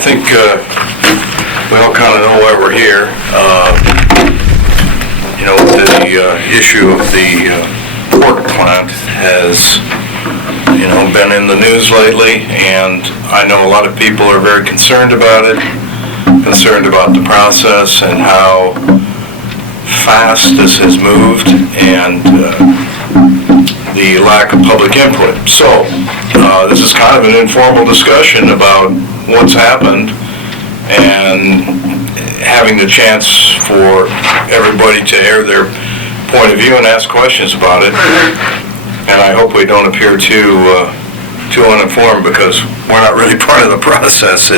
think we all kind of know why we're here. The issue of the pork plant has, been in the news lately, and I know a lot of people are very concerned about it, concerned about the process and how fast this has moved, and the lack of public input. So, this is kind of an informal discussion about what's happened and having the chance for everybody to air their point of view and ask questions about it. And I hope we don't appear too uninformed, because we're not really part of the process.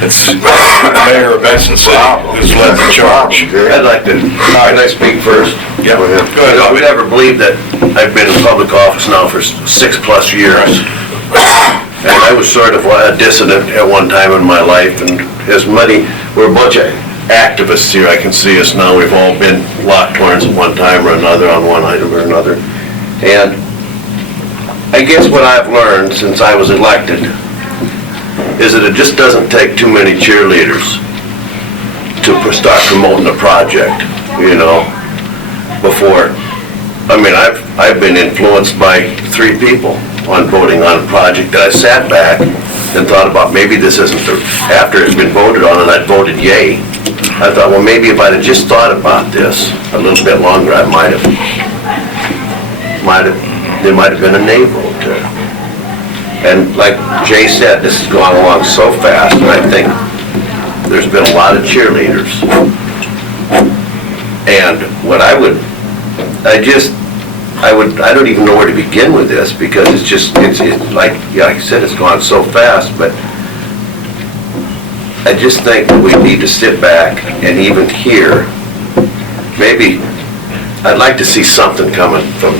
It's Mayor of Benson City who's led the charge. I'd like to, can I speak first? Yeah, go ahead. I would never believe that I've been in public office now for 6+ years. And I was sort of a dissident at one time in my life, and we're a bunch of activists here. I can see us now. We've all been locked horns at one time or another on one item or another. And I guess what I've learned since I was elected is that it just doesn't take too many cheerleaders to start promoting a project, before. I mean, I've been influenced by 3 people on voting on a project that I sat back and thought about, maybe this isn't after it's been voted on and I'd voted yay. I thought, well, maybe if I'd have just thought about this a little bit longer, I there might have been a nay vote there. And like Jay said, this has gone along so fast, and I think there's been a lot of cheerleaders. And what I don't even know where to begin with this, because it's like I said, it's gone so fast, but I just think that we need to sit back and even hear, maybe, I'd like to see something coming from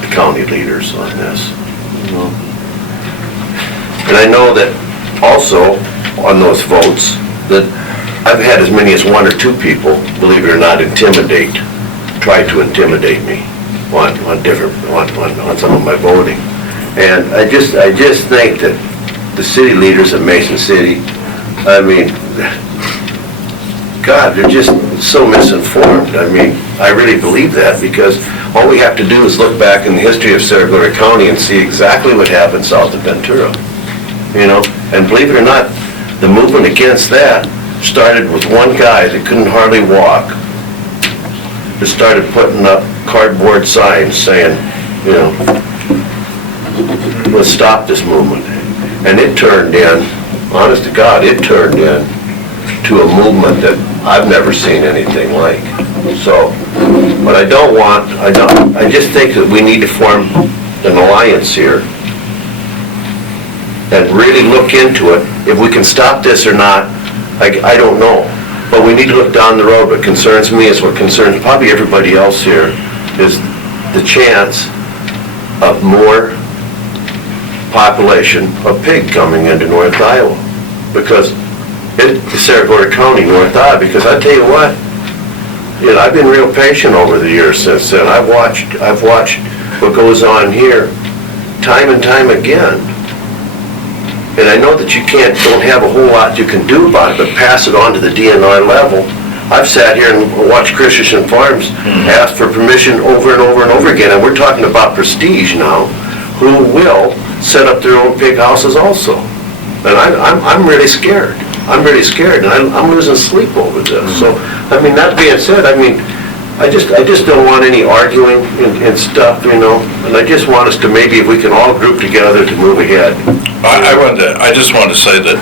the county leaders on this. And I know that also on those votes that I've had as many as 1 or 2 people, believe it or not, try to intimidate me on some of my voting. And I just think that the city leaders of Mason City, I mean, God, they're just so misinformed. I mean, I really believe that, because all we have to do is look back in the history of Cerro Gordo County and see exactly what happened south of Ventura. And believe it or not, the movement against that started with one guy that couldn't hardly walk, that started putting up cardboard signs saying, let's stop this movement. And it turned in, honest to God, it turned in to a movement that I've never seen anything like. So, but I just think that we need to form an alliance here and really look into it. If we can stop this or not, I don't know. But we need to look down the road. What concerns me is what concerns probably everybody else here, is the chance of more population of pig coming into North Iowa. Because Cerro Gordo County, North Iowa, because I tell you what, I've been real patient over the years since then. I've watched what goes on here time and time again. And I know that you don't have a whole lot you can do about it, but pass it on to the DNR level. I've sat here and watched Christensen Farms ask for permission over and over and over again, and we're talking about Prestige now, who will set up their own pig houses also. And I'm really scared. I'm really scared, and I'm losing sleep over this. So, I mean, that being said, I mean, I just don't want any arguing and stuff, and I just want us to, maybe if we can all group together to move ahead. I just wanted to say that,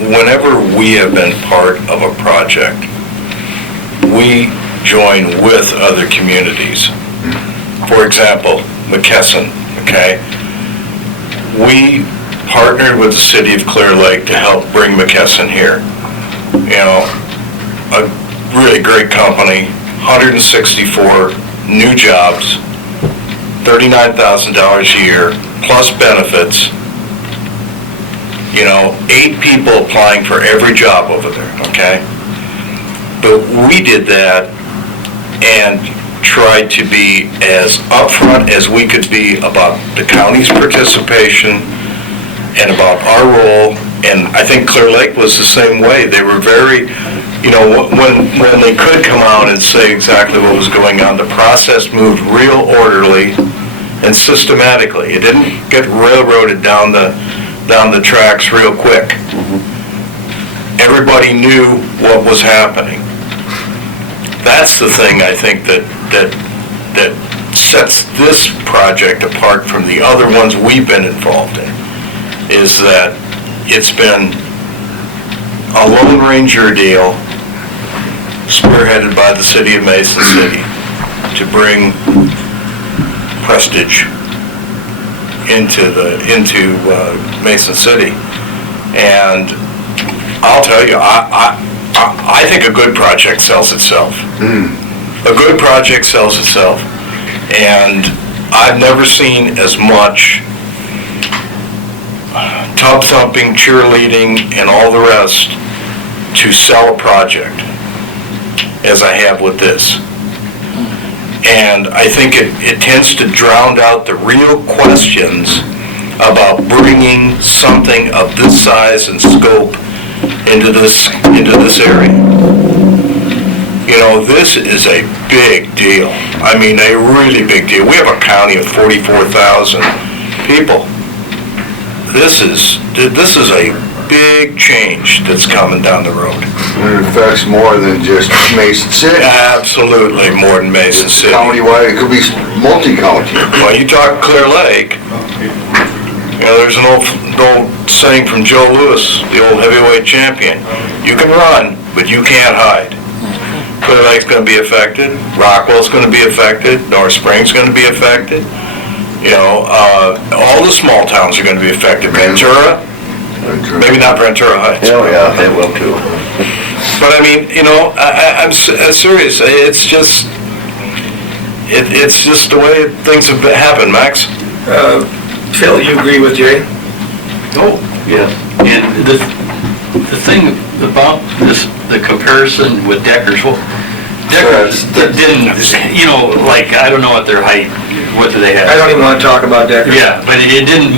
whenever we have been part of a project, we join with other communities. For example, McKesson, okay? We partnered with the city of Clear Lake to help bring McKesson here. A really great company, 164 new jobs, $39,000 a year, plus benefits. 8 people applying for every job over there, okay? But we did that, and tried to be as upfront as we could be about the county's participation and about our role, and I think Clear Lake was the same way. They were very, when they could come out and say exactly what was going on, the process moved real orderly and systematically. It didn't get railroaded down the tracks real quick. Everybody knew what was happening. That's the thing I think that sets this project apart from the other ones we've been involved in, is that it's been a Lone Ranger deal spearheaded by the city of Mason City to bring Prestige into Mason City. And I'll tell you, I think a good project sells itself. A good project sells itself. And I've never seen as much tub thumping, cheerleading, and all the rest to sell a project as I have with this. And I think it tends to drown out the real questions about bringing something of this size and scope into this area. This is a big deal. I mean, a really big deal. We have a county of 44,000 people. This is a big change that's coming down the road. It affects more than just Mason City. Absolutely more than Mason City. Countywide, it could be multi-county. Well, you talk Clear Lake, there's an old saying from Joe Louis, the old heavyweight champion. You can run, but you can't hide. Clear Lake's going to be affected. Rockwell's going to be affected. North Spring's going to be affected. All the small towns are going to be affected. Ventura, maybe not Ventura Heights. Oh, yeah, they will too. But I mean, I'm serious. It's just the way things have happened, Max. Phil, you agree with Jay? Oh, Yeah. and the thing about this, the comparison with Deckers, well, Deckers didn't, I don't know what their height, what do they have? I don't even want to talk about Deckers. Yeah, but it didn't,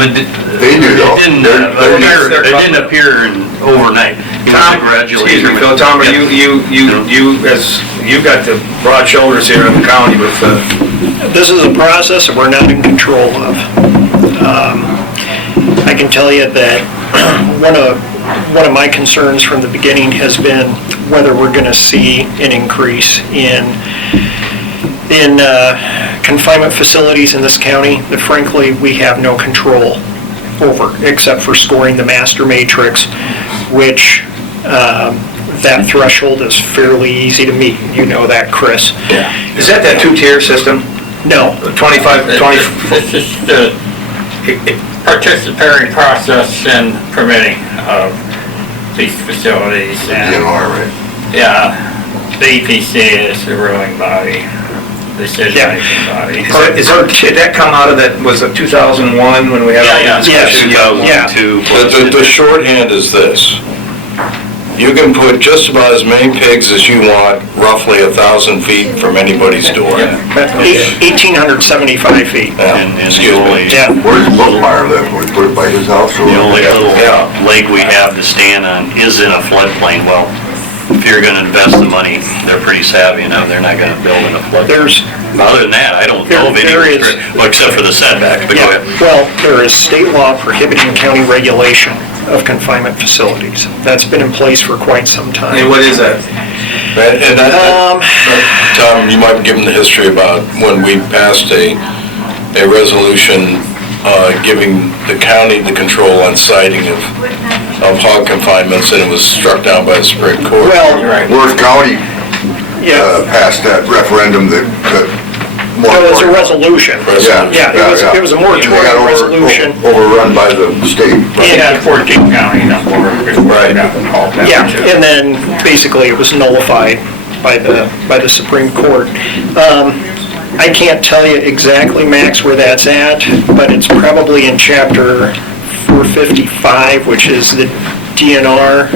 They do though. it didn't appear overnight. It was Tom, a gradual excuse me, Phil, Tom, Yeah. you've got the broad shoulders here in the county with, This is a process that we're not in control of. I can tell you that one of my concerns from the beginning has been whether we're going to see an increase in confinement facilities in this county that frankly we have no control over, except for scoring the master matrix, which that threshold is fairly easy to meet. You know that, Chris. is that two-tier system? No. 25, 20? This is the participating process in permitting of these facilities. And, DNR, right? yeah, the EPC is the ruling body, decision-making body. Did that come out of that, was it 2001 when we had all Yeah, the yeah. discussion? The shorthand is this. You can put just about as many pigs as you want, roughly 1,000 feet from anybody's door. 1,875 feet. Excuse me. Yeah. Where's Bookmeyer live? We put it by his house or? The only little Yeah. lake we have to stand on is in a floodplain. Well, if you're gonna invest the money, they're pretty savvy enough, they're not gonna build in a floodplain. Other than that, I don't know of any, There is- well, except for the setback, but go Yeah, ahead. well, there is state law prohibiting county regulation of confinement facilities. That's been in place for quite some And time. what is that? And Tom, you might give them the history about when we passed a resolution giving the county the control on siting of hog confinements, and it was struck down by the Supreme Court. Well, Worth County yeah, passed that referendum that. it was a resolution. Yeah. Yeah, it was a moratorium They got resolution. overrun by the state. We had 14 counties on board before it got called down. Yeah, and then basically it was nullified by the Supreme Court. I can't tell you exactly, Max, where that's at, but it's probably in chapter 455, which is the DNR.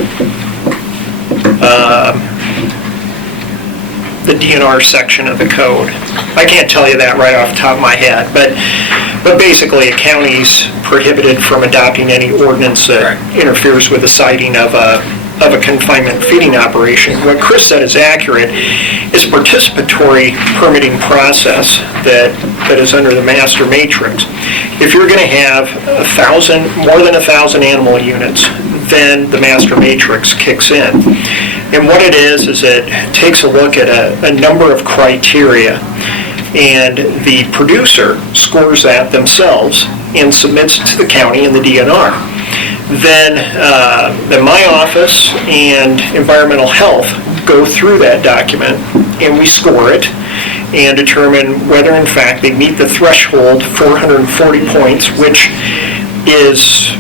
the DNR section of the code. I can't tell you that right off the top of my head, but basically a county's prohibited from adopting any ordinance that interferes with the siting of a confinement feeding operation. What Chris said is accurate. It's a participatory permitting process that is under the master matrix. If you're going to have more than 1,000 animal units, then the master matrix kicks in. And what it is it takes a look at a number of criteria, and the producer scores that themselves and submits it to the county and the DNR. Then my office and environmental health go through that document, and we score it and determine whether in fact they meet the threshold 440 points, which is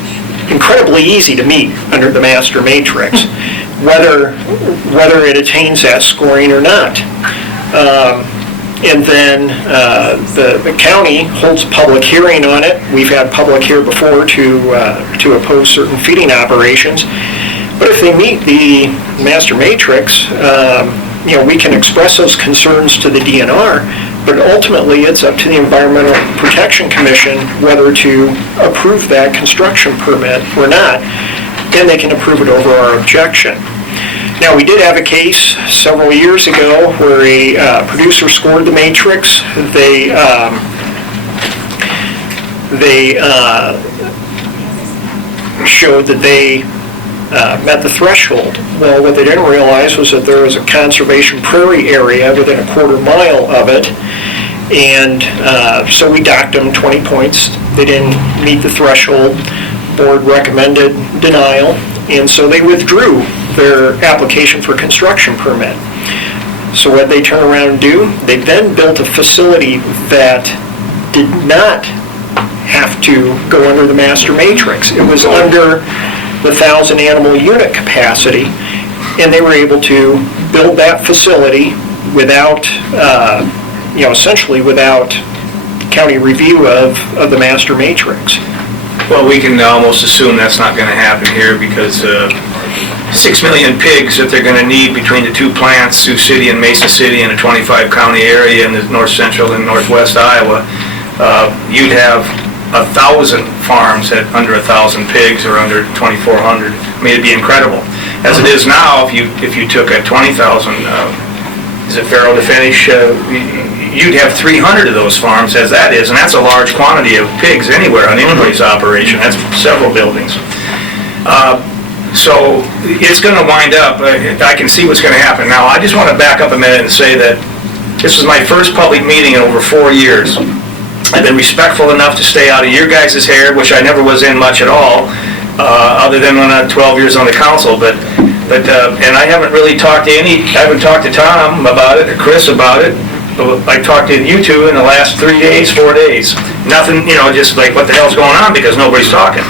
incredibly easy to meet under the master matrix, whether it attains that scoring or not. And then the county holds a public hearing on it. We've had public here before to oppose certain feeding operations. But if they meet the master matrix, we can express those concerns to the DNR, but ultimately it's up to the Environmental Protection Commission whether to approve that construction permit or not. Then they can approve it over our objection. Now, we did have a case several years ago where a producer scored the matrix. They showed that they met the threshold. Well, what they didn't realize was that there was a conservation prairie area within a quarter mile of it, and so we docked them 20 points. They didn't meet the threshold. Board recommended denial, and so they withdrew their application for construction permit. So what they turn around and do, they then built a facility that did not have to go under the master matrix. It was under the 1,000 animal unit capacity, and they were able to build that facility without, essentially without county review of the master matrix. Well, we can almost assume that's not going to happen here because 6 million pigs that they're going to need between the two plants, Sioux City and Mesa City, in a 25 county area in the north central and northwest Iowa, you'd have 1,000 farms at under 1,000 pigs or under 2,400. I mean, it'd be incredible. As it is now, if you took a 20,000, is it farrow to finish? You'd have 300 of those farms as that is, and that's a large quantity of pigs anywhere on anybody's operation. That's several buildings. So it's going to wind up, I can see what's going to happen. Now, I just want to back up a minute and say that this is my first public meeting in over 4 years. I've been respectful enough to stay out of your guys' hair, which I never was in much at all, other than when I had 12 years on the council. But and I haven't really talked to I haven't talked to Tom about it or Chris about it. I talked to you two in the last 4 days. Nothing, just like what the hell's going on because nobody's talking.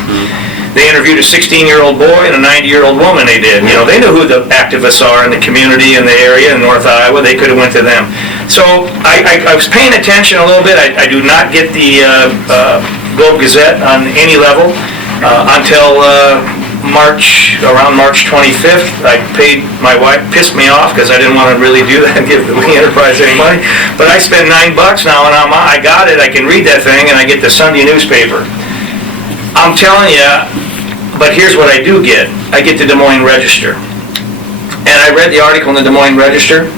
They interviewed a 16-year-old boy and a 90-year-old woman, they did. They knew who the activists are in the community, in the area, in North Iowa. They could have went to them. So I was paying attention a little bit. I do not get the Globe Gazette on any level until around March 25th. My wife pissed me off because I didn't want to really do that and give the Lee Enterprise any money. But I spend $9 now, and I got it. I can read that thing, and I get the Sunday newspaper. I'm telling you, but here's what I do get. I get the Des Moines Register. And I read the article in the Des Moines Register.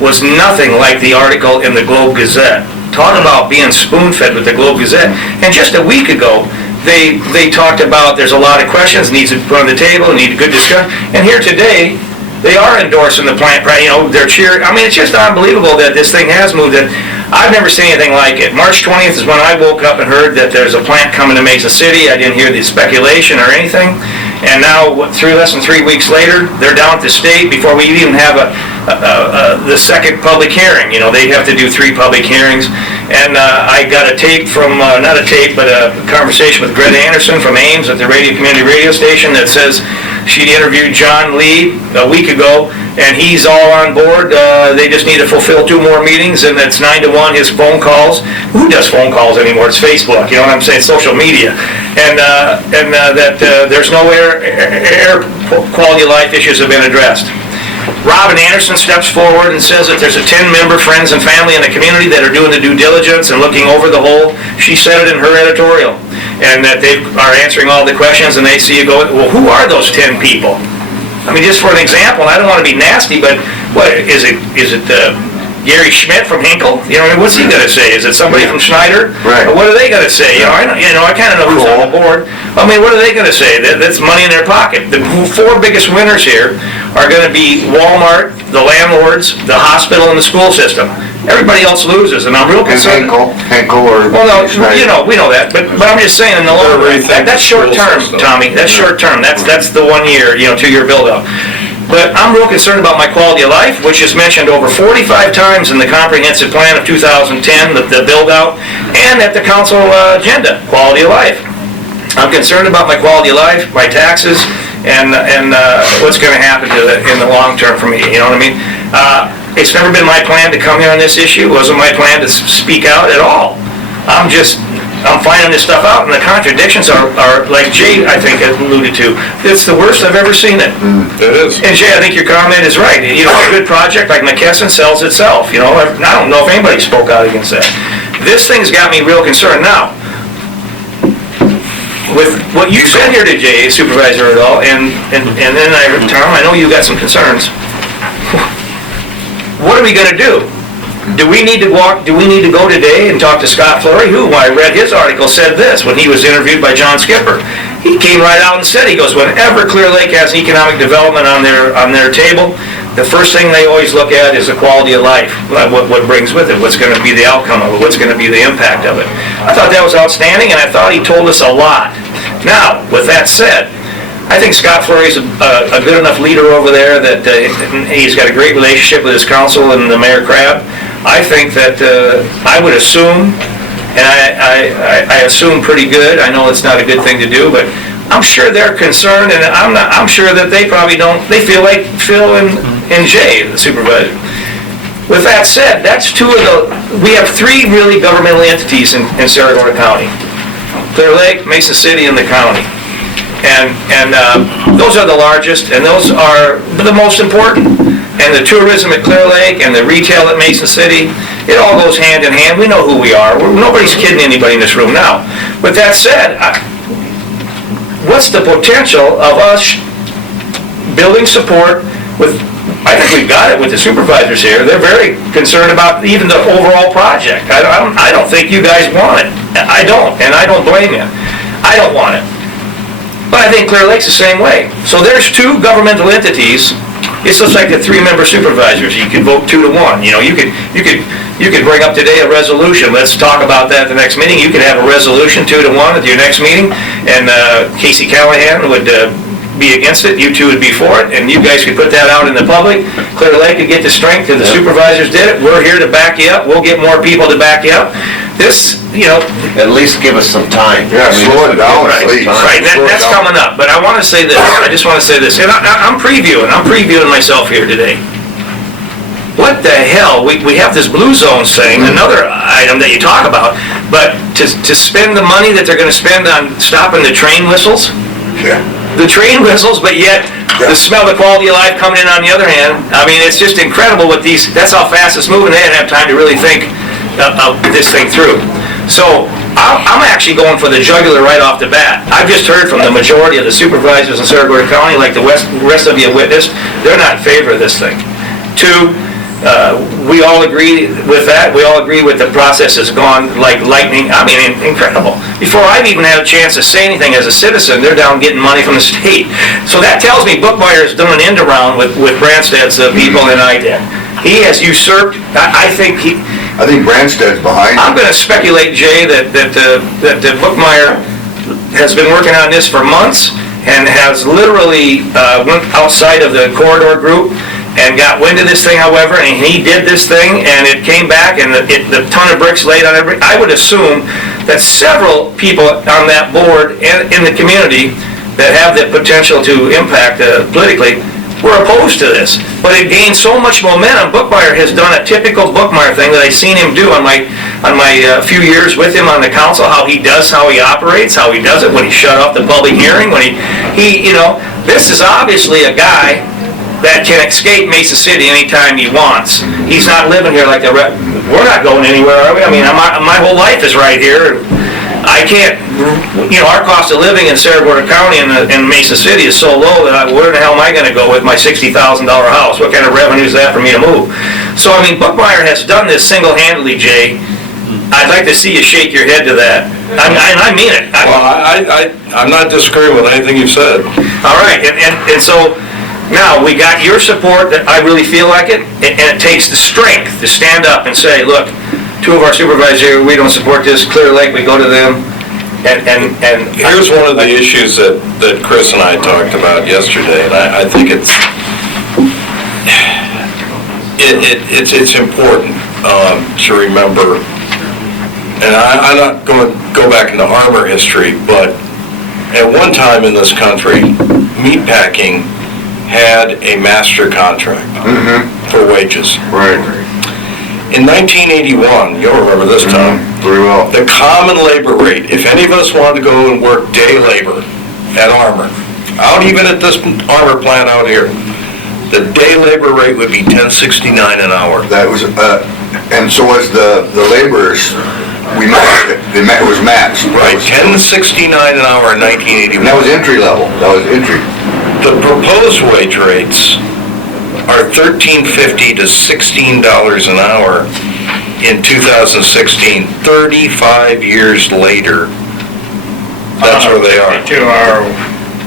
Was nothing like the article in the Globe Gazette. Talk about being spoon-fed with the Globe Gazette. And just a week ago, they talked about there's a lot of questions, needs to put on the table, need a good discussion. And here today, they are endorsing the plant, they're cheering. I mean, it's just unbelievable that this thing has moved. I've never seen anything like it. March 20th is when I woke up and heard that there's a plant coming to Mesa City. I didn't hear the speculation or anything. And now, less than 3 weeks later, they're down at the state before we even have the second public hearing. They have to do 3 public hearings. And I got a tape from, not a tape, but a conversation with Greta Anderson from Ames at the community radio station that says she interviewed John Lee a week ago, and he's all on board. They just need to fulfill 2 more meetings, and that's 9 to 1 his phone calls. Who does phone calls anymore? It's Facebook, you know what I'm saying? Social media. And that there's no air quality of life issues have been addressed. Robin Anderson steps forward and says that there's a 10-member friends and family in the community that are doing the due diligence and looking over the whole, she said it in her editorial, and that they are answering all the questions, and they see you go, well, who are those 10 people? I mean, just for an example, and I don't want to be nasty, but what, is it Gary Schmidt from Hinkle? You know, what's he going to say? Is it somebody from Schneider? Right. Or what are they going to say? I kind of know who's on the board. I mean, what are they going to say? That's money in their pocket. The 4 biggest winners here are going to be Walmart, the landlords, the hospital, and the school system. Everybody else loses, and I'm real And concerned. Henkel or... Well, no, Schneider. we know that, but I'm just saying in the long run, that's short term, Tommy. That's short term. That's the 1 year, 2 year build up. But I'm real concerned about my quality of life, which is mentioned over 45 times in the comprehensive plan of 2010, the build-out, and at the council agenda, quality of life. I'm concerned about my quality of life, my taxes, and what's going to happen in the long term for me, you know what I mean? It's never been my plan to come here on this issue. It wasn't my plan to speak out at all. I'm finding this stuff out, and the contradictions are like Jay, I think, alluded to. It's the worst I've ever seen it. It is. And Jay, I think your comment is right. A good project like McKesson sells itself. I don't know if anybody spoke out against that. This thing's got me real concerned now. With what you said here today, Supervisor Urdahl, and then Tom, I know you got some concerns. What are we going to do? Do we need to go today and talk to Scott Flory, who, when I read his article, said this when he was interviewed by John Skipper. He came right out and said, he goes, whenever Clear Lake has economic development on their table, the first thing they always look at is the quality of life, what brings with it, what's going to be the outcome of it, what's going to be the impact of it. I thought that was outstanding, and I thought he told us a lot. Now, with that said, I think Scott Flory's a good enough leader over there that he's got a great relationship with his council and the Mayor Crabb. I think that I would assume, and I assume pretty good, I know it's not a good thing to do, but I'm sure they're concerned, and I'm sure that they probably don't, they feel like Phil and Jay, the supervisor. With that said, that's we have 3 really governmental entities in Cerro Gordo County. Clear Lake, Mesa City, and the county. And those are the largest, and those are the most important. And the tourism at Clear Lake and the retail at Mesa City, it all goes hand in hand. We know who we are. Nobody's kidding anybody in this room now. With that said, what's the potential of us building support with, I think we've got it with the supervisors here. They're very concerned about even the overall project. I don't think you guys want it. I don't, and I don't blame you. I don't want it. But I think Clear Lake's the same way. So there's 2 governmental entities. It's just like the 3-member supervisors. You could vote 2 to 1. You could bring up today a resolution. Let's talk about that at the next meeting. You could have a resolution 2 to 1 at your next meeting, and Casey Callahan would be against it. You 2 would be for it, and you guys could put that out in the public. Clear Lake could get the strength because the supervisors did it. We're here to back you up. We'll get more people to back you up. This, At least give us some time. Yeah, slow it down, please. Right, that's coming up, but I want to say this, I just want to say this, and I'm previewing myself here today. What the hell, we have this blue zones thing, another item that you talk about, but to spend the money that they're going to spend on stopping the train whistles, Yeah. the train whistles, but yet the smell, the quality of life coming in on the other hand, I mean, it's just incredible what that's how fast it's moving, they didn't have time to really think of this thing through. So I'm actually going for the jugular right off the bat. I've just heard from the majority of the supervisors in Cerro Gordo County, like the rest of you witnessed, they're not in favor of this thing. 2, we all agree with that. We all agree with the process has gone like lightning. I mean, incredible. Before I've even had a chance to say anything as a citizen, they're down getting money from the state. So that tells me Bookmeyer's done an end around with Branstad's people and IDET. He has usurped, I think Branstad's behind. I'm going to speculate, Jay, that Bookmeyer has been working on this for months and has literally went outside of the corridor group and got wind of this thing, however, and he did this thing, and it came back, and the ton of bricks laid on every. I would assume that several people on that board and in the community that have the potential to impact politically were opposed to this, but it gained so much momentum. Bookmeyer has done a typical Bookmeyer thing that I've seen him do on my few years with him on the council, how he operates, how he does it, when he shut off the public hearing, when he this is obviously a guy that can escape Mesa City anytime he wants. He's not living here like we're not going anywhere, are we? I mean, my whole life is right here. I can't, our cost of living in Cerro Gordo County and Mesa City is so low that where the hell am I gonna go with my $60,000 house? What kind of revenue is that for me to move? So, I mean, Buckmeyer has done this single-handedly, Jay. I'd like to see you shake your head to that. I mean it. Well, I'm not disagreeing with anything you've said. All right, and so, now, we got your support, that I really feel like it, and it takes the strength to stand up and say, look, two of our supervisors here, we don't support this, Clear Lake, we go to them, and... Here's one of the issues that Chris and I talked about yesterday, and I think it's important to remember, and I'm not going to go back into armor history, but at one time in this country, meatpacking had a master contract for wages. Right. In 1981, you'll remember this, Tom, Very well. the common labor rate, if any of us wanted to go and work day labor at Armor, out even at this Armor plant out here, the day labor rate would be $10.69 an hour. That was, and so was the laborers, we matched it. It was matched. Right, $10.69 an hour in 1981. And that was entry level, that was entry. The proposed wage rates are $13.50 to $16 an hour in 2016. 35 years later, that's where they are. 2-hour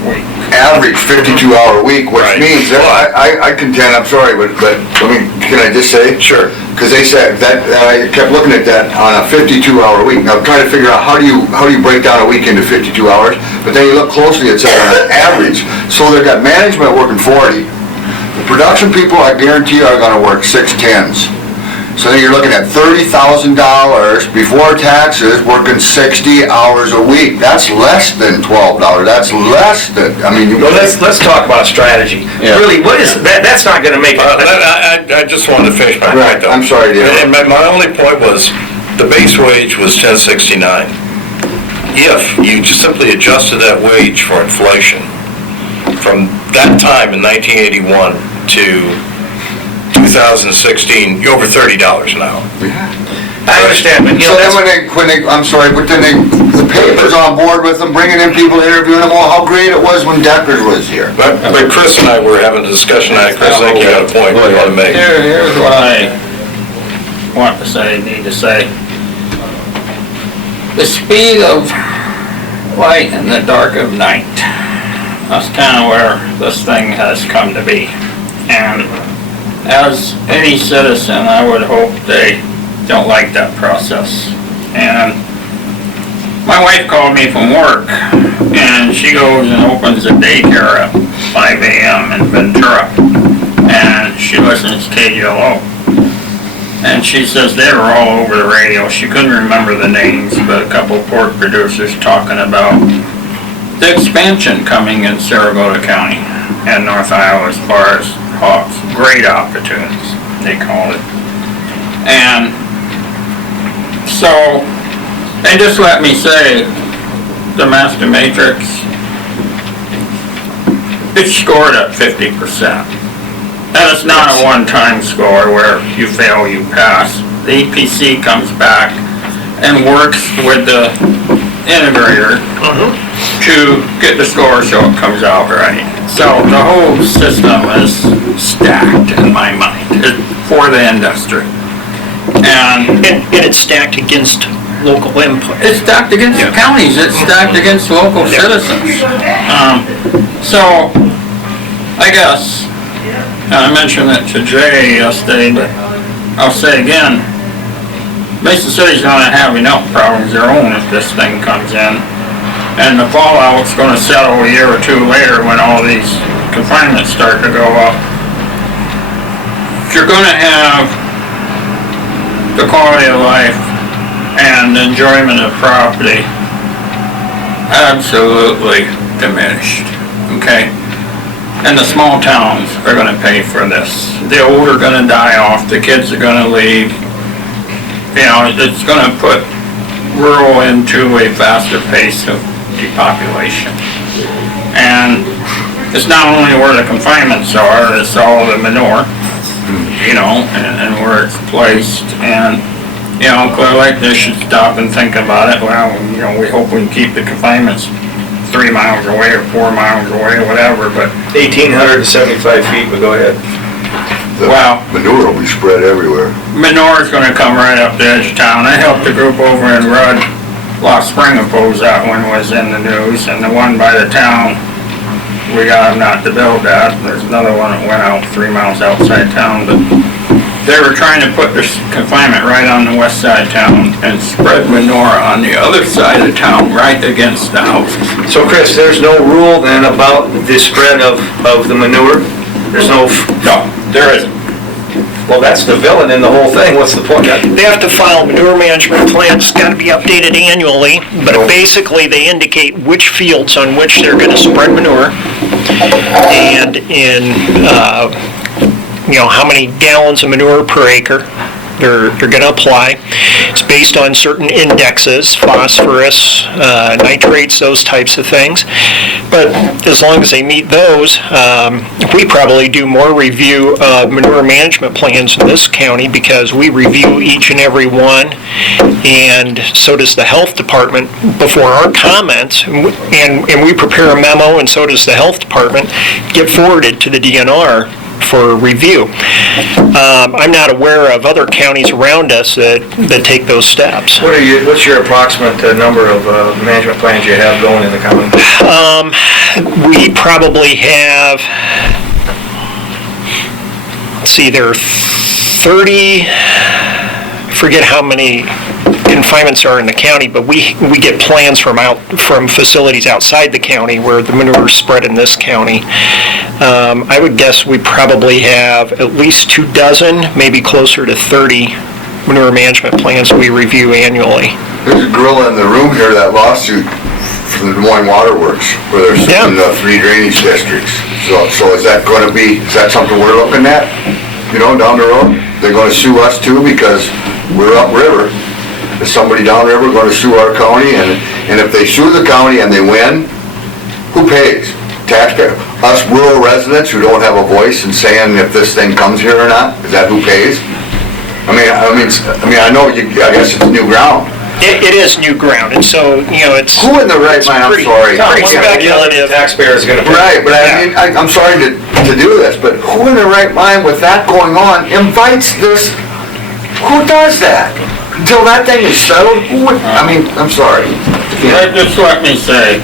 week. Average 52-hour week, which Right. means, that I contend, I'm sorry, but can I just say? Sure. Because they said that, I kept looking at that on a 52-hour week. Now, trying to figure out how do you break down a week into 52 hours? But then you look closely, it says on an average. So they've got management working 40. The production people, I guarantee you, are gonna work 6/10s. So then you're looking at $30,000 before taxes, working 60 hours a week. That's less than $12. That's less than, I mean, Well, let's talk about strategy. Yeah. Really, what is, that's not gonna make it. I just wanted to finish my point, Right, though. I'm sorry, Dan. And my only point was, the base wage was $10.69. If you just simply adjusted that wage for inflation, from that time in 1981 to 2016, you're over $30 an hour. I understand, but So then that's... when they, I'm sorry, but then the paper's on board with them, bringing in people, interviewing them, how great it was when Deckers was here. But Chris and I were having a discussion, Chris, I think you got a point you want to make. Here's what I need to say. The speed of light in the dark of night. That's kind of where this thing has come to be. And as any citizen, I would hope they don't like that process. And my wife called me from work, and she goes and opens a daycare at 5 a.m. in Ventura, and she listens to KGLO. And she says they were all over the radio. She couldn't remember the names, but a couple of pork producers talking about the expansion coming in Cerro Gordo County and North Iowa as far as hogs. Great opportunities, they call it. And so, and just let me say, the Master Matrix, it's scored at 50%. And it's not a one-time score where you fail, you pass. The EPC comes back and works with the integrator to get the score so it comes out right. So the whole system is stacked in my mind for the industry. And it's stacked against local input. it's stacked against the counties, it's stacked against local citizens. So, I guess, I mentioned it to Jay yesterday, but I'll say again, Mesa City's gonna have enough problems of their own if this thing comes in. And the fallout's gonna settle a year or two later when all these confinements start to go up. You're gonna have the quality of life and enjoyment of property absolutely diminished, okay? And the small towns are gonna pay for this. The old are gonna die off, the kids are gonna leave. You know, it's gonna put rural into a faster pace of depopulation. And it's not only where the confinements are, it's all the manure, you know, and where it's placed, and, you know, Clear Lake, they should stop and think about it. Well, you know, we hope we can keep the confinements 3 miles away or 4 miles away, whatever, but 1,875 feet, but go ahead. The Well- manure will be spread everywhere. manure's gonna come right up the edge of town. I helped the group over in Rudd, Lost Spring oppose that one was in the news, and the one by the town, we got them not to build that. There's another one that went out 3 miles outside town, but they were trying to put this confinement right on the west side of town and spread manure on the other side of town, right against the houses. So Chris, there's no rule then about the spread of the manure? There's no, No, there isn't. well, that's the villain in the whole thing, what's the point? They have to file manure management plans, got to be updated annually, but basically they indicate which fields on which they're going to spread manure, and in, you know, how many gallons of manure per acre they're going to apply. It's based on certain indexes, phosphorus, nitrates, those types of things. But as long as they meet those, we probably do more review of manure management plans in this county because we review each and every one, and so does the health department before our comments, and we prepare a memo, and so does the health department, get forwarded to the DNR for review. I'm not aware of other counties around us that take those steps. What's your approximate number of management plans you have going in the county? We probably have, let's see, there are 30, forget how many confinements are in the county, but we get plans from facilities outside the county where the manure is spread in this county. I would guess we probably have at least 24, maybe closer to 30 manure management plans we review annually. There's a gorilla in the room here, that lawsuit from the Des Moines Water Works, where they're suing the 3 drainage districts. So is that something we're looking at, you know, down the road? They're gonna sue us too because we're upriver. Is somebody downriver gonna sue our county? And if they sue the county and they win, who pays? Taxpayer? Us rural residents who don't have a voice in saying if this thing comes here or not? Is that who pays? I know, I guess it's new ground. It is new ground, and so, you know, it's... Who in the right mind, I'm sorry. Pretty speculative. Taxpayer is gonna pay. Right, but I'm sorry to do this, but who in their right mind with that going on invites this? Who does that? Until that thing is settled, I'm sorry. Just let me say,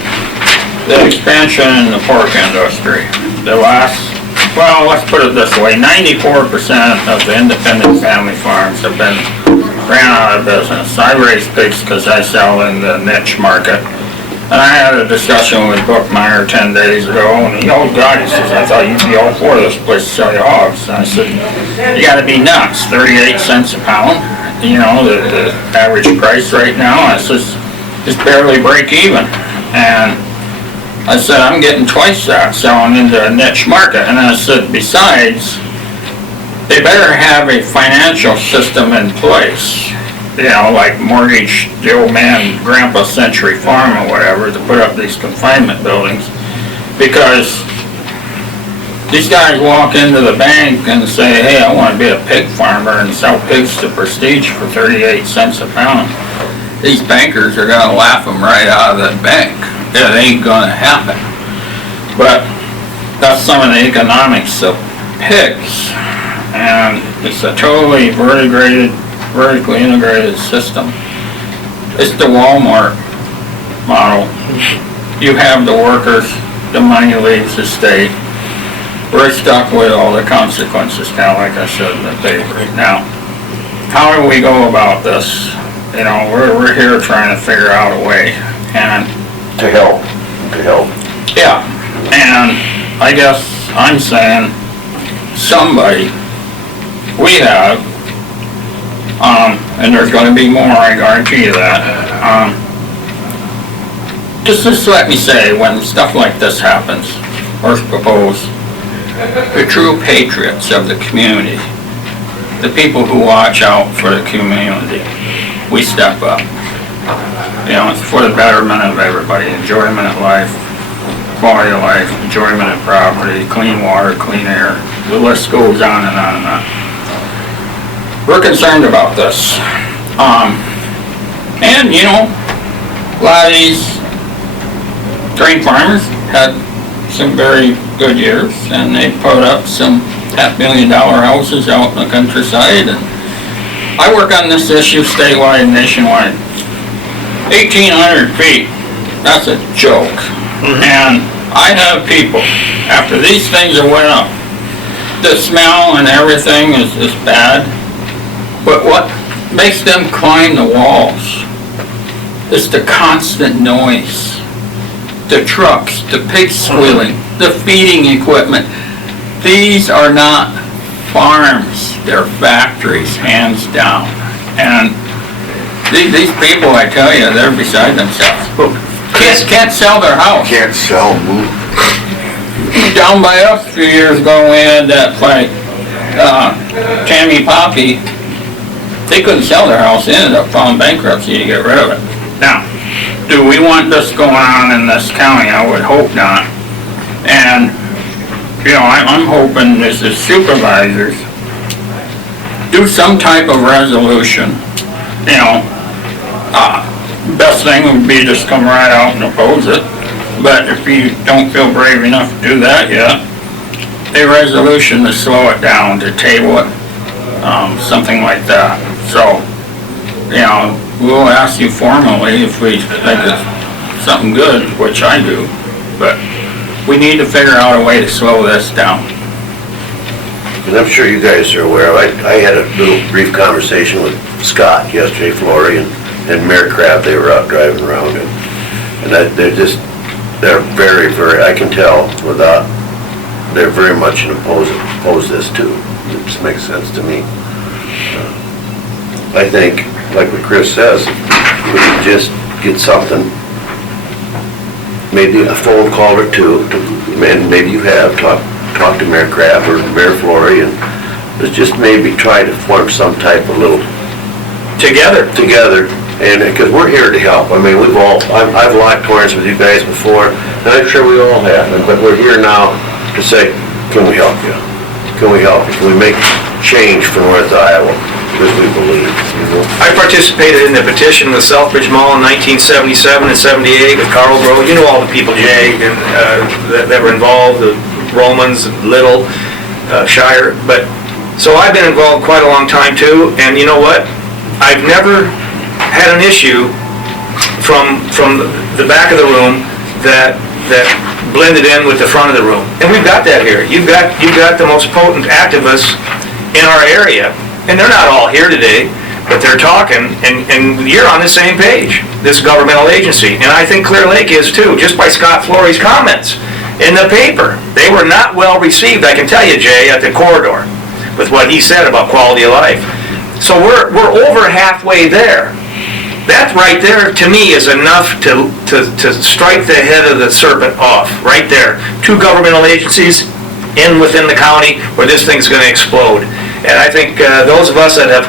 the expansion in the pork industry, let's put it this way, 94% of the independent family farms have been ran out of business. I raise pigs because I sell in the niche market. And I had a discussion with Bookmeyer 10 days ago, and he, oh God, he says, I thought you'd be all for this place to sell your hogs. And I said, you gotta be nuts, 38 cents a pound, you know, the average price right now. I says, it's barely break even. And I said, I'm getting twice that selling into a niche market. And I said, besides, they better have a financial system in place, you know, like mortgage the old man Grandpa Century Farm or whatever to put up these confinement buildings. Because these guys walk into the bank and say, hey, I want to be a pig farmer and sell pigs to Prestige for 38 cents a pound. These bankers are going to laugh them right out of the bank. It ain't going to happen. But that's some of the economics of pigs. And it's a totally vertically integrated system. It's the Walmart model. You have the workers, the money leaves the state. We're stuck with all the consequences now, like I said in the paper. Now, how do we go about this? You know, we're here trying to figure out a way, and To help. yeah, and I guess I'm saying somebody, we have, and there's gonna be more, I guarantee you that. Just let me say, when stuff like this happens, or proposed, the true patriots of the community, the people who watch out for the community, we step up. You know, it's for the betterment of everybody, enjoyment of life, quality of life, enjoyment of property, clean water, clean air. The list goes on and on and on. We're concerned about this. And, you know, a lot of these grain farmers had some very good years, and they put up some $500,000 houses out in the countryside. And I work on this issue statewide and nationwide. 1,800 feet, that's a joke. And I have people, after these things are went up, the smell and everything is bad, but what makes them climb the walls is the constant noise. The trucks, the pigs squealing, the feeding equipment. These are not farms, they're factories, hands down. And these people, I tell you, they're beside themselves. Can't sell their house. Can't sell, move. Down by us a few years ago, we had that fight, Tammy Poppy, they couldn't sell their house, they ended up filing bankruptcy to get rid of it. Now, do we want this going on in this county? I would hope not. And, you know, I'm hoping as the supervisors do some type of resolution, you know. Best thing would be just come right out and oppose it. But if you don't feel brave enough to do that yet, a resolution to slow it down, to table it, something like that. So, you know, we'll ask you formally if we think it's something good, which I do, but we need to figure out a way to slow this down. And I'm sure you guys are aware, I had a little brief conversation with Scott yesterday, Flory, and Mayor Crab. They were out driving around, and they're very, very, I can tell without, they're very much oppose this too. It just makes sense to me. I think, like what Chris says, we could just get something, maybe a phone call or two, and maybe you have, talk to Mayor Crab or Mayor Flory, and let's just maybe try to form some type of little together, and because we're here to help. I mean, I've locked horns with you guys before, and I'm sure we all have, but we're here now to say, can we help you? Can we help you? Can we make change for North Iowa? Because we believe, you know. I participated in the petition with Southbridge Mall in 1977 and 78 with Carl Grove. You know all the people, Jay, and, that were involved, the Romans, Little, Shire. But, so I've been involved quite a long time too, and you know what? I've never had an issue from the back of the room that blended in with the front of the room. And we've got that here. You've got the most potent activists in our area. And they're not all here today, but they're talking, and you're on the same page, this governmental agency. And I think Clear Lake is too, just by Scott Flory's comments in the paper. They were not well received, I can tell you, Jay, at the corridor, with what he said about quality of life. So we're over halfway there. That right there, to me, is enough to strike the head of the serpent off, right there. Two governmental agencies within the county where this thing's going to explode. And I think those of us that have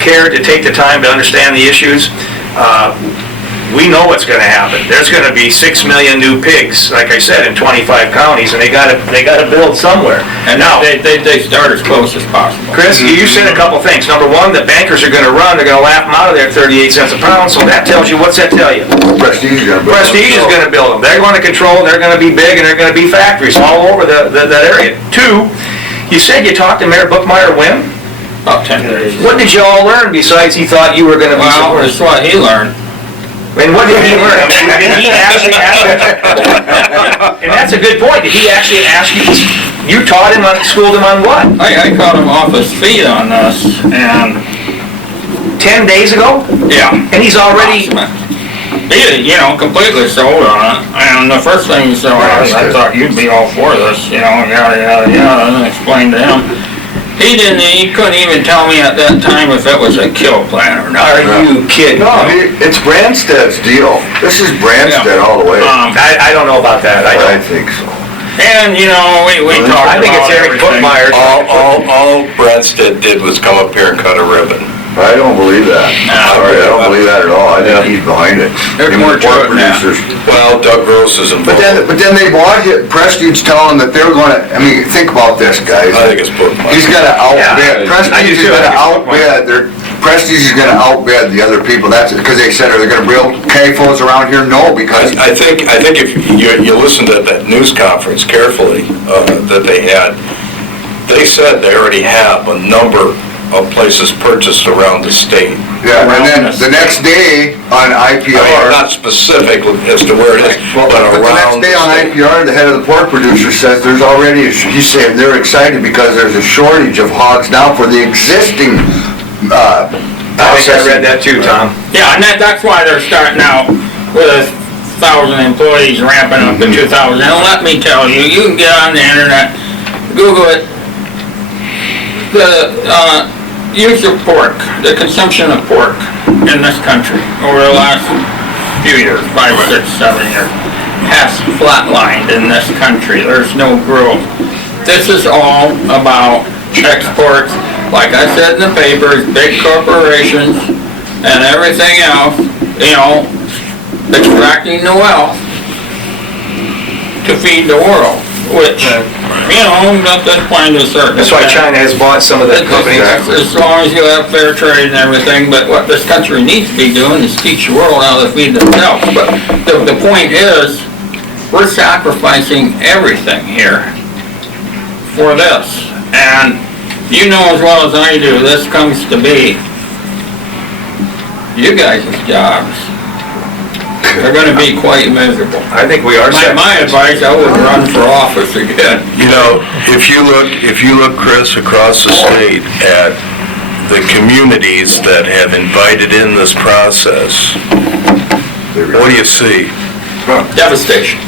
cared to take the time to understand the issues, we know what's going to happen. There's going to be 6 million new pigs, like I said, in 25 counties, and they got to build somewhere. And now they start as close as possible. Chris, you said a couple things. Number one, the bankers are going to run. They're going to laugh them out of there at 38 cents a pound. So that tells you, what's that tell you? Prestige is gonna build. Prestige is going to build them. They're going to control. They're going to be big, and they're going to be factories all over that area. Two, you said you talked to Mayor Bookmeyer when? About 10 days. What did you all learn besides he thought you were going to be Well, supportive? that's what he learned. And what did he learn? Did he actually ask you? And that's a good point. Did he actually ask you? You taught him, schooled him on what? I caught him off his feet on this, and 10 days ago? yeah. And he's already... He, you know, completely sold on it. And the first thing he said, I thought you'd be all for this, you know, yada, yada, yada, and I explained to him. He couldn't even tell me at that time if it was a kill plan or not. Are you kidding? No, it's Branstad's deal. This is Branstad all the way. I don't know about that. I I don't. think so. And, you know, we talked I think it's about Eric everything. Bookmeyer. All Branstad did was come up here and cut a ribbon. I don't believe that. Sorry, I don't believe that at all. I think he's behind it. There's Him and more the to pork it now. producers. Well, Doug Gross is But involved. then they bought it, Prestige telling them that they're gonna, I mean, think about this, guys. I think it's book money. He's gonna outbid, I do Prestige is too. gonna I think it's outbid, Prestige is gonna outbid the other people. That's because they said, are they gonna build CAFOs around here? No, because I think if you listen to that news conference carefully, that they had, they said they already have a number of places purchased around the state. yeah, and then the next day on I mean, IPR, not specific as to where it is, but but the next around the day on state. IPR, the head of the pork producer says there's already, he's saying they're excited because there's a shortage of hogs now for the existing, I think I read that too, Tom. Yeah, and that's why they're starting out with 1,000 employees ramping up to 2,000. And let me tell you, you can get on the internet, Google it, the use of pork, the consumption of pork in this country over the last few years, 5, 6, 7 years, has flatlined in this country. There's no growth. This is all about exports, like I said in the papers, big corporations and everything else, you know, extracting the wealth to feed the world, which, you know, at this point is certain. That's why China has bought some of the companies. As long as you have fair trade and everything, but what this country needs to be doing is teach the world how to feed themselves. But the point is, we're sacrificing everything here for this. And you know as well as I do, this comes to be you guys' jobs. They're gonna be quite miserable. I think we are. My advice, I would run for office again. You know, if you look, Chris, across the state at the communities that have invited in this process, what do you see? Devastation.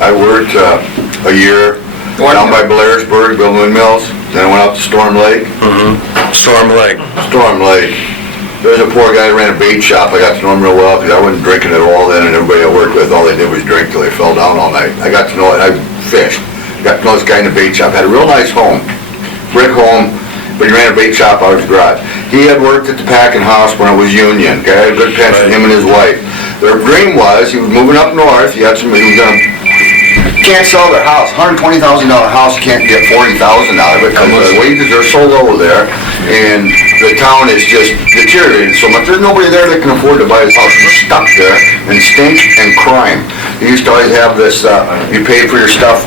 I worked a year down by Blairsburg, building windmills, then I went up to Storm Lake. Storm Lake. Storm Lake. There was a poor guy that ran a bait shop. I got to know him real well because I wasn't drinking at all then, and everybody I worked with, all they did was drink till they fell down all night. I got to know it. I fished. Got to know this guy in the bait shop. Had a real nice home, brick home, but he ran a bait shop out of his garage. He had worked at the packing house when it was union. Okay, had a good pension, him and his wife. Their dream was he was moving up north. He was gonna. Can't sell their house, $120,000 house, you can't get $40,000 out of it because the wages are so low there, and the town is just deteriorating so much. There's nobody there that can afford to buy his house. He's stuck there in stink and crime. He used to always have this, you pay for your stuff,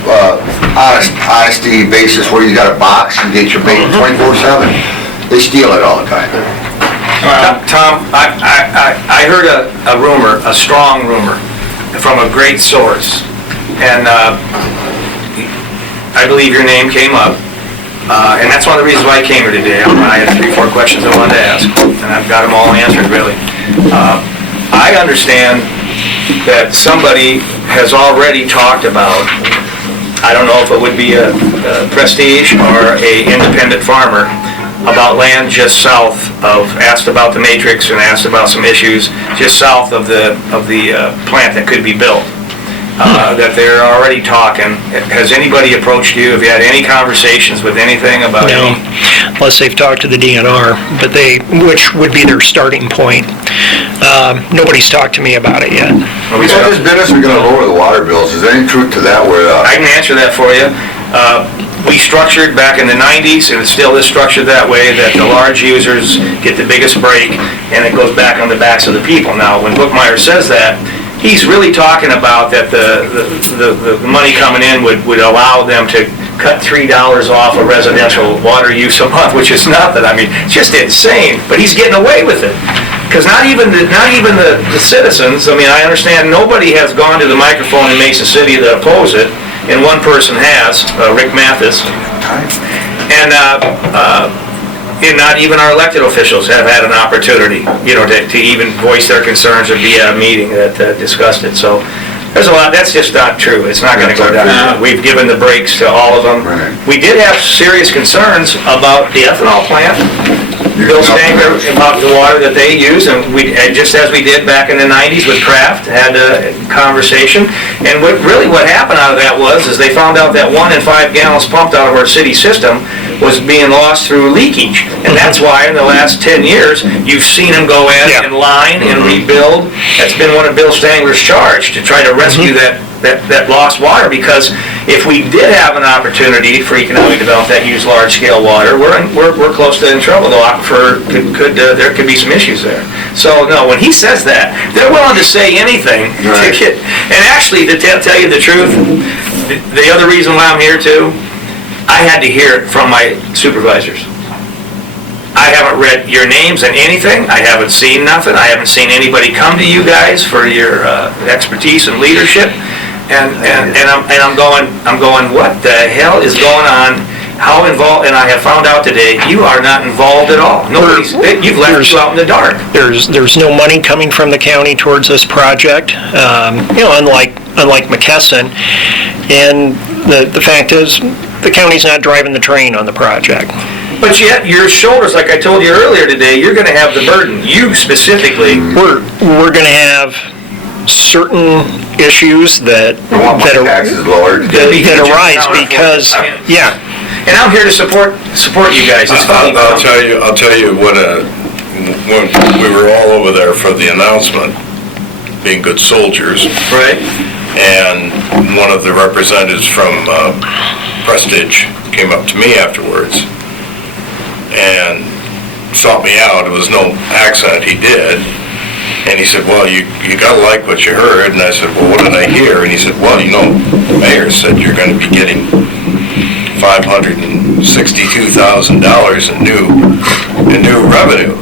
honesty basis where you got a box, you get your bait 24/7. They steal it all the time. Tom, I heard a rumor, a strong rumor, from a great source, and I believe your name came up, and that's one of the reasons why I came here today. I had 3, 4 questions I wanted to ask, and I've got them all answered, really. I understand that somebody has already talked about, I don't know if it would be a Prestige or a independent farmer, about land just south of, asked about the matrix and asked about some issues just south of the plant that could be built. That they're already talking. Has anybody approached you? Have you had any conversations with anything about it? No, unless they've talked to the DNR, but which would be their starting point. Nobody's talked to me about it yet. We thought this business was gonna lower the water bills. Is there any truth to that where, I can answer that for you. We structured back in the 90s, and it still is structured that way, that the large users get the biggest break, and it goes back on the backs of the people. Now, when Bookmeyer says that, he's really talking about that the money coming in would allow them to cut $3 off of residential water use a month, which is nothing. I mean, it's just insane, but he's getting away with it. Because not even the citizens, I mean, I understand nobody has gone to the microphone in Mason City to oppose it, and one person has, Rick Mathis. And not even our elected officials have had an opportunity, you know, to even voice their concerns or be at a meeting that discussed it. So there's a lot, that's just not true. It's not gonna go down. We've given the breaks to all of them. Right. We did have serious concerns about the ethanol plant. Bill Stangler about the water that they use, and and just as we did back in the 90s with Kraft, had a conversation. And what happened out of that is they found out that 1 in 5 gallons pumped out of our city system was being lost through leakage. And that's why in the last 10 years, you've seen them go in and line and rebuild. That's been one of Bill Stangler's charge, to try to rescue that lost water, because if we did have an opportunity for economic development that used large-scale water, we're close to in trouble. The aquifer there could be some issues there. So no, when he says that, they're willing to say anything to get. And actually, to tell you the truth, the other reason why I'm here too, I had to hear it from my supervisors. I haven't read your names and anything. I haven't seen nothing. I haven't seen anybody come to you guys for your expertise and leadership. And I'm going, what the hell is going on? How involved? And I have found out today, you are not involved at all. You've left you out in the dark. There's no money coming from the county towards this project, unlike McKesson. And the fact is, the county's not driving the train on the project. But yet, your shoulders, like I told you earlier today, you're going to have the burden. You specifically. We're going to have certain issues that taxes lowered. that arise because, And I'm here to support you guys. It's fun. I'll tell you when we were all over there for the announcement, being good soldiers. Right. And one of the representatives from Prestige came up to me afterwards and sought me out. It was no accident, he did. And he said, well, you gotta like what you heard. And I said, well, what did I hear? And he said, well, the mayor said you're gonna be getting $562,000 in new revenue,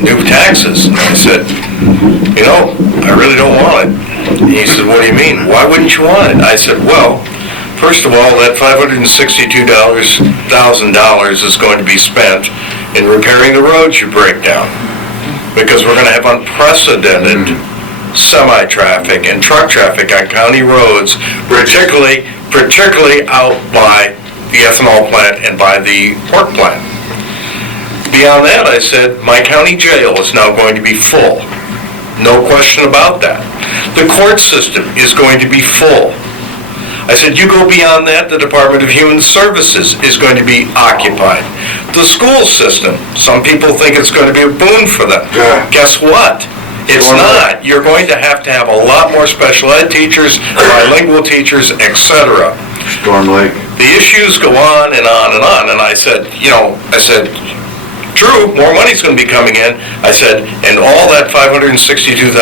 new taxes. And I said, I really don't want it. And he said, what do you mean? Why wouldn't you want it? I said, well, first of all, that $562,000 is going to be spent in repairing the roads you break down. Because we're going to have unprecedented semi-traffic and truck traffic on county roads, particularly out by the ethanol plant and by the pork plant. Beyond that, I said, my county jail is now going to be full. No question about that. The court system is going to be full. I said, you go beyond that, the Department of Human Services is going to be occupied. The school system, some people think it's going to be a boon for them. Yeah. Guess what? It's not. You're going to have a lot more special ed teachers, bilingual teachers, etc. Storm Lake. The issues go on and on and on. And I said, true, more money's going to be coming in. I said, and all that $562,000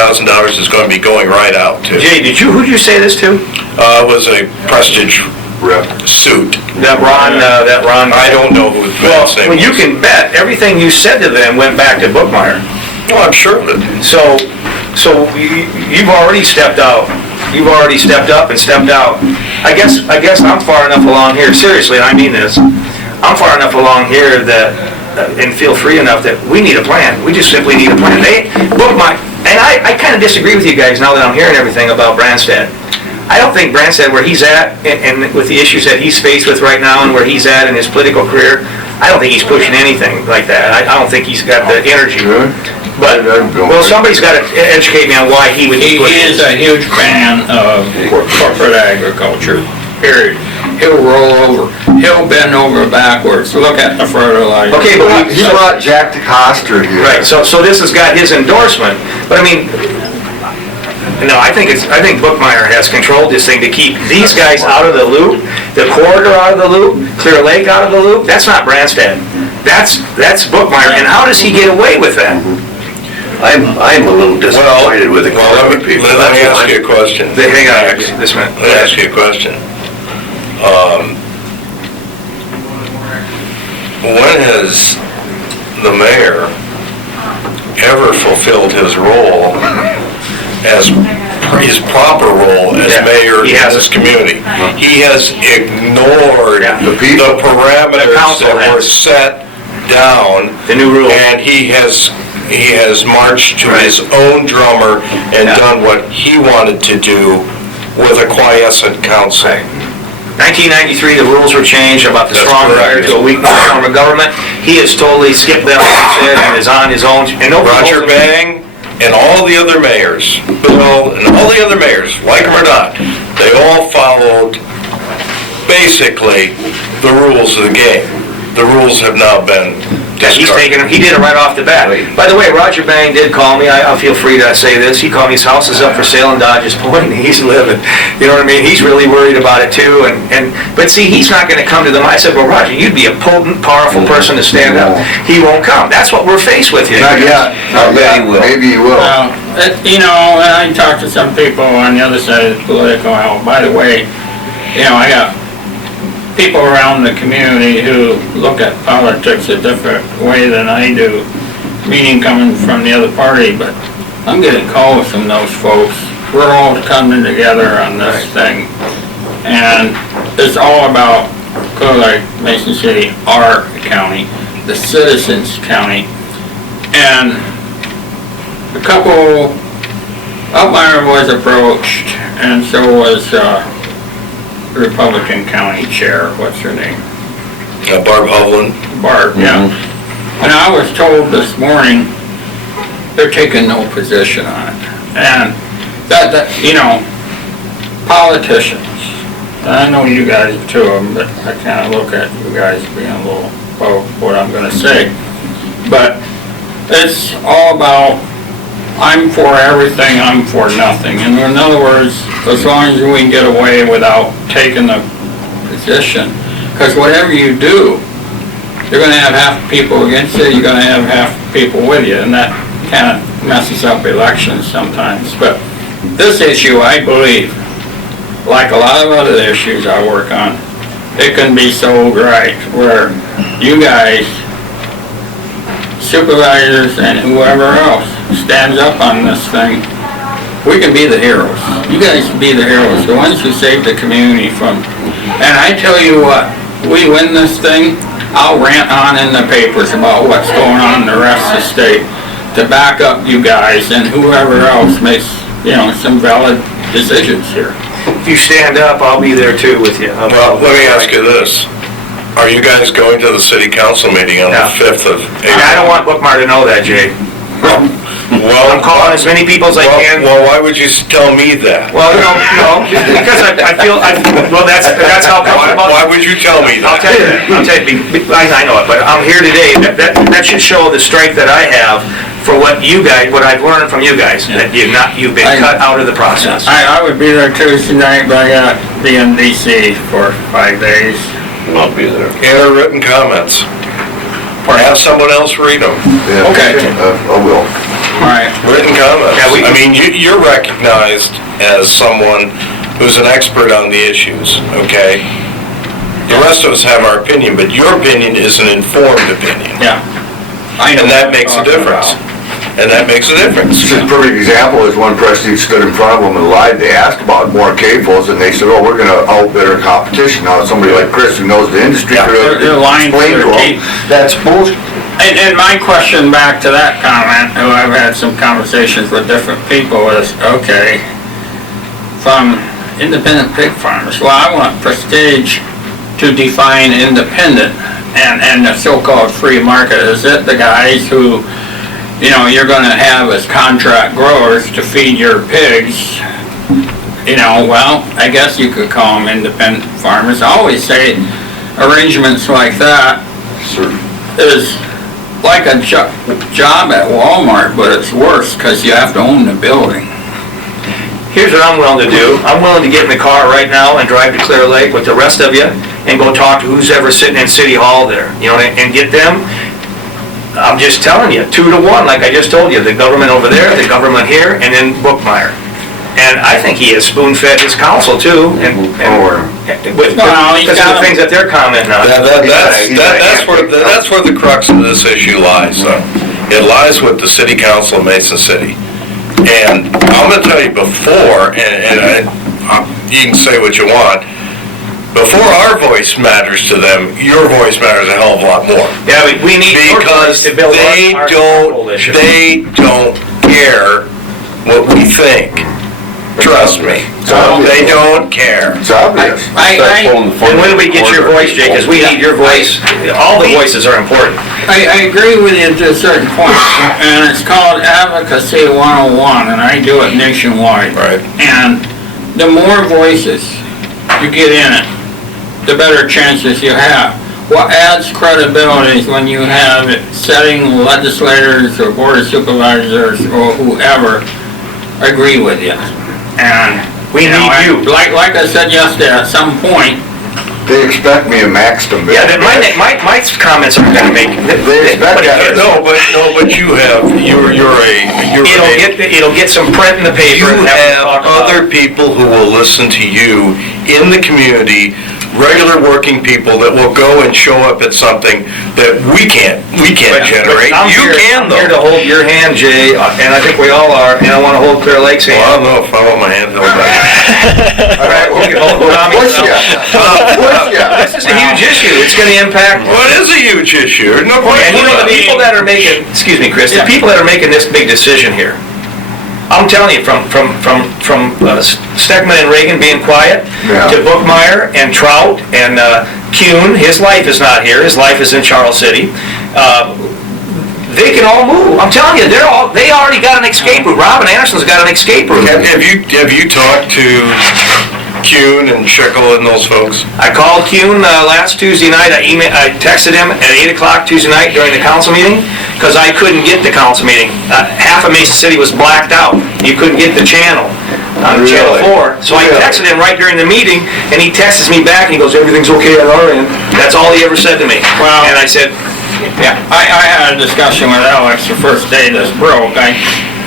is going to be going right out too. Jay, who'd you say this to? It was a Prestige Rep. suit. That Ron. I don't know who the name was. You can bet everything you said to them went back to Bookmeyer. Oh, I'm sure of it. So you've already stepped out. You've already stepped up and stepped out. I guess I'm far enough along here. Seriously, and I mean this. I'm far enough along here that, and feel free enough that we need a plan. We just simply need a plan. And I kind of disagree with you guys now that I'm hearing everything about Branstad. I don't think Branstad, where he's at, and with the issues that he's faced with right now and where he's at in his political career, I don't think he's pushing anything like that. I don't think he's got the energy. But, well, somebody's got to educate me on why he would He push is a huge fan of corporate agriculture, period. He'll roll over, he'll bend over backwards, look at the fertilizer. Okay, but He brought Jack DeCoster here. right, so this has got his endorsement, but I mean, no, I think Bookmeyer has controlled this thing to keep these guys out of the loop, the corridor out of the loop, Clear Lake out of the loop. That's not Branstad. That's Bookmeyer, and how does he get away with that? I'm a little disappointed with the county people. Let me ask you a question. Hang on, this minute. Let me ask you a question. When has the mayor ever fulfilled his role as his proper role as mayor in this community? He has ignored the parameters that were set down. The new rules. And he has marched to his own drummer and done what he wanted to do with a quiescent council. 1993, the rules were changed about the That's strong correct. mayor to a weak form of government. He has totally skipped that, like I said, and is on his own. And nobody Roger holds him- Bang and all the other mayors, Bill and all the other mayors, like them or not, they all followed basically the rules of the game. The rules have now been Yeah, he's discarded. taking him, he did it right off the bat. By the way, Roger Bang did call me, I'll feel free to say this, he called me, his house is up for sale in Dodges Point, and he's living, you know what I mean? He's really worried about it too, but see, he's not gonna come to them. I said, well, Roger, you'd be a potent, powerful person to stand up. He won't come, that's what we're faced with here. Not yet, not yet, maybe he will. Well, you know, and I talked to some people on the other side of the political aisle. By the way, you know, I got people around the community who look at politics a different way than I do, meaning coming from the other party, but I'm getting calls from those folks. We're all coming together on this thing, and it's all about Clear Lake, Mason City, our county, the citizens' county, and a couple, Altmeyer was approached, and so was Republican County Chair, what's her name? Barb Hovland. Barb, yeah. And I was told this morning, they're taking no position on it. And that, you know, politicians, and I know you guys are two of them, but I kind of look at you guys being a little, well, what I'm gonna say. But it's all about, I'm for everything, I'm for nothing. And in other words, as long as we can get away without taking a position, because whatever you do, you're gonna have half the people against you, you're gonna have half the people with you, and that kind of messes up elections sometimes. But this issue, I believe, like a lot of other issues I work on, it can be solved right, where you guys, supervisors and whoever else stands up on this thing, we can be the heroes. You guys can be the heroes, the ones who saved the community from, and I tell you what, we win this thing, I'll rant on in the papers about what's going on in the rest of the state to back up you guys and whoever else makes, you know, some valid decisions here. If you stand up, I'll be there too with you. Well, let me ask you this. Are you guys going to the city council meeting on the No. 5th of And I don't April? want Bookmar to know that, Jay. Well, I'm calling as many people as I can. well, why would you tell me that? Well, no, because I feel, well, that's how comfortable. Why would you tell me I'll that? tell you that, I know it, but I'm here today, that should show the strength that I have for what you guys, what I've learned from you guys, that you've been cut out of the process. I would be there Tuesday night, but I gotta be in DC for 5 days. I'll be there. Enter written comments. Or have someone else read them. Yeah. Okay. I will. All right. Written comments. Yeah, I mean, you're recognized as someone who's an expert on the issues, okay? The rest of us have our opinion, but your opinion is an informed opinion. Yeah. I know And that what I'm makes a talking difference. about. And that makes a difference. A perfect example is one Prestige stood in front of them and lied. They asked about more cables, and they said, oh, we're gonna outbid our competition. Now, somebody like Chris, who knows the industry, Yeah, could have they're lying explained through to their them, teeth. that's bullshit. And my question back to that comment, who I've had some conversations with different people, is, okay, from independent pig farmers, well, I want Prestige to define independent and the so-called free market. Is it the guys who, you know, you're gonna have as contract growers to feed your pigs? You know, well, I guess you could call them independent farmers. I always say arrangements like that is like a job at Walmart, but it's worse because you have to own the building. Here's what I'm willing to do. I'm willing to get in the car right now and drive to Clear Lake with the rest of you and go talk to who's ever sitting in City Hall there, you know, and get them. I'm just telling you, 2 to 1, like I just told you, the government over there, the government here, and then Bookmeyer. And I think he has spoon-fed his council too, because of the things that they're commenting on. That's where the crux of this issue lies, though. It lies with the city council of Mason City. And I'm gonna tell you before, you can say what you want, before our voice matters to them, your voice matters a hell of a lot more. Yeah, we need your voice Because to build our coalition. they don't care what we think. Trust me. They don't care. It's obvious. And when do we get your voice, Jay? Because we need your voice. All the voices are important. I agree with you to a certain point, and it's called Advocacy 101, and I do it nationwide. Right. And the more voices you get in it, the better chances you have. What adds credibility is when you have it setting legislators or board of supervisors or whoever agree with you. And We need you. Like I said yesterday, at some point, They expect me to max them. Yeah, my comments are gonna make. They expect that. No, but you have, It'll get some print in the paper. you and have talk about it. other people who will listen to you in the community, regular working people that will go and show up at something that we can't generate. I'm You here- can I'm here to though. hold your hand, Jay, and I think we all are, and I wanna hold Clear Lake's Well, I hand. don't know if I want my hand held up. All right, we can hold Push Tommy's. ya. This is a huge issue. It's gonna impact. Well, it is a huge issue. No question. And you know, the about it. people that are making, excuse me, Chris, the people that are making this big decision here, I'm telling you, from Steckman and Reagan being quiet, Yeah. to Bookmeyer and Trout and Kuhn, his life is not here, his life is in Charles City. They can all move. I'm telling you, they already got an escape route. Robin Anderson's got an escape route. Have you talked to Kuhn and Schickel and those folks? I called Kuhn last Tuesday night. I texted him at 8 o'clock Tuesday night during the council meeting because I couldn't get the council meeting. Half of Mesa City was blacked out. You couldn't get the channel on Channel 4. So I texted him right during the meeting, and he texts me back and he goes, "Everything's okay on our end." That's all he ever said to me. Wow. And I said, yeah, I had a discussion with Alex the first day this broke. I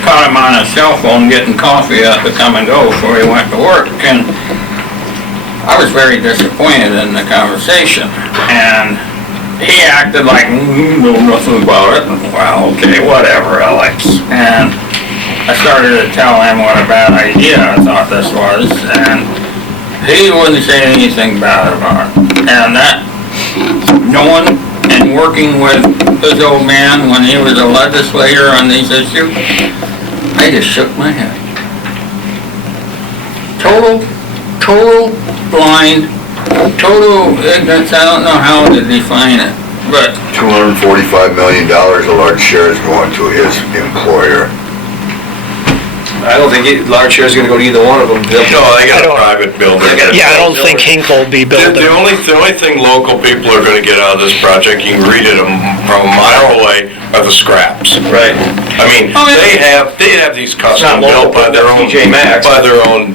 caught him on his cell phone getting coffee at the Come and Go before he went to work, and I was very disappointed in the conversation. And he acted like, know nothing about it. Well, okay, whatever, Alex. And I started to tell him what a bad idea I thought this was, and he wouldn't say anything bad about it. And that, knowing and working with this old man when he was a legislator on these issues, I just shook my head. Total blind, total ignorance, I don't know how to define it, but $245 million, a large share is going to his employer. I don't think large share is going to go to either one of them. No, they got a private building. Yeah, I don't think Hinkle will be The building. only thing local people are gonna get out of this project, you can read it from a mile away, are the scraps. Right. I mean, Oh, yeah. they have these not custom local, built by their but own, TJ Maxx. by their own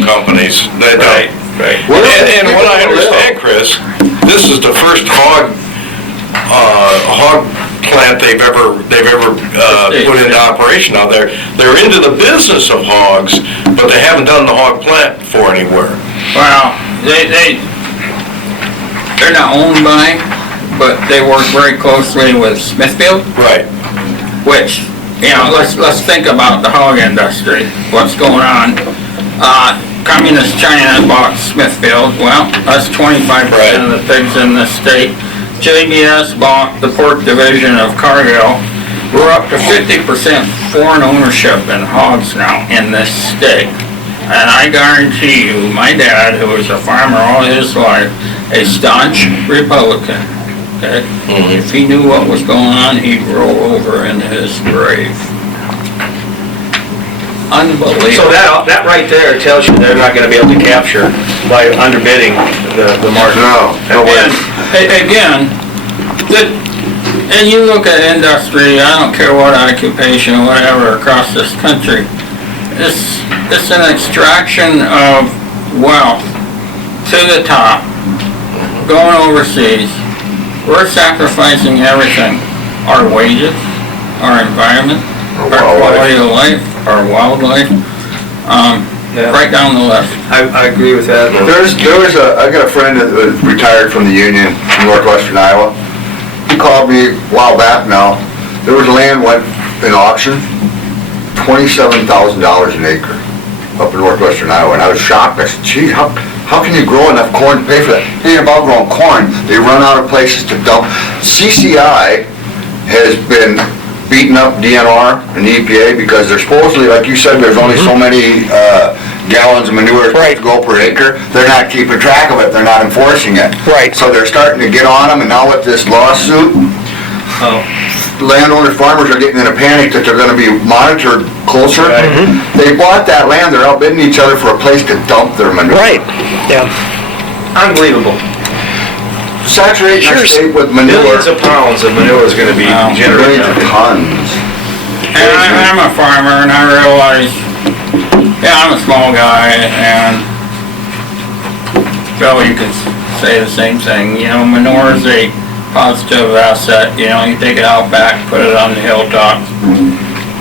companies. They don't. Right. And what I understand, Chris, this is the first hog plant they've ever put into operation out there. They're into the business of hogs, but they haven't done the hog plant for anywhere. well, they're not owned by, but they work very closely with Smithfield, Right. which, you know, let's think about the hog industry, what's going on. Communist China bought Smithfield, well, that's 25% of the pigs in the state. JBS bought the pork division of Cargill. We're up to 50% foreign ownership in hogs now in this state. And I guarantee you, my dad, who was a farmer all his life, a staunch Republican, okay? If he knew what was going on, he'd roll over in his grave. Unbelievable. So that right there tells you they're not gonna be able to capture by underbidding the market. No way. And again, and you look at industry, I don't care what occupation, whatever, across this country, it's an extraction of wealth to the top, going overseas. We're sacrificing everything, our wages, our environment, our quality of life, our wildlife, right down the list. I agree with that. I got a friend that was retired from the Union in northwestern Iowa. He called me a while back now. There was land went in auction, $27,000 an acre up in northwestern Iowa. And I was shocked. I said, gee, how can you grow enough corn to pay for that? It ain't about growing corn. They run out of places to dump. CCI has been beating up DNR and the EPA because there's supposedly, like you said, there's only so many gallons of manure Right. to go per acre, they're not keeping track of it, they're not enforcing it. Right. So they're starting to get on them, and now with this lawsuit, landowners, farmers are getting in a panic that they're gonna be monitored closer. They bought that land, they're outbidding each other for a place to dump their manure. Right, yeah. Unbelievable. Saturating our Here's state with manure. Millions of pounds of manure is gonna be generated. Millions of tons. And I'm a farmer, and I realize, yeah, I'm a small guy, and Bill, you could say the same thing, you know, manure is a positive asset, you know, you take it out back, put it on the hilltop,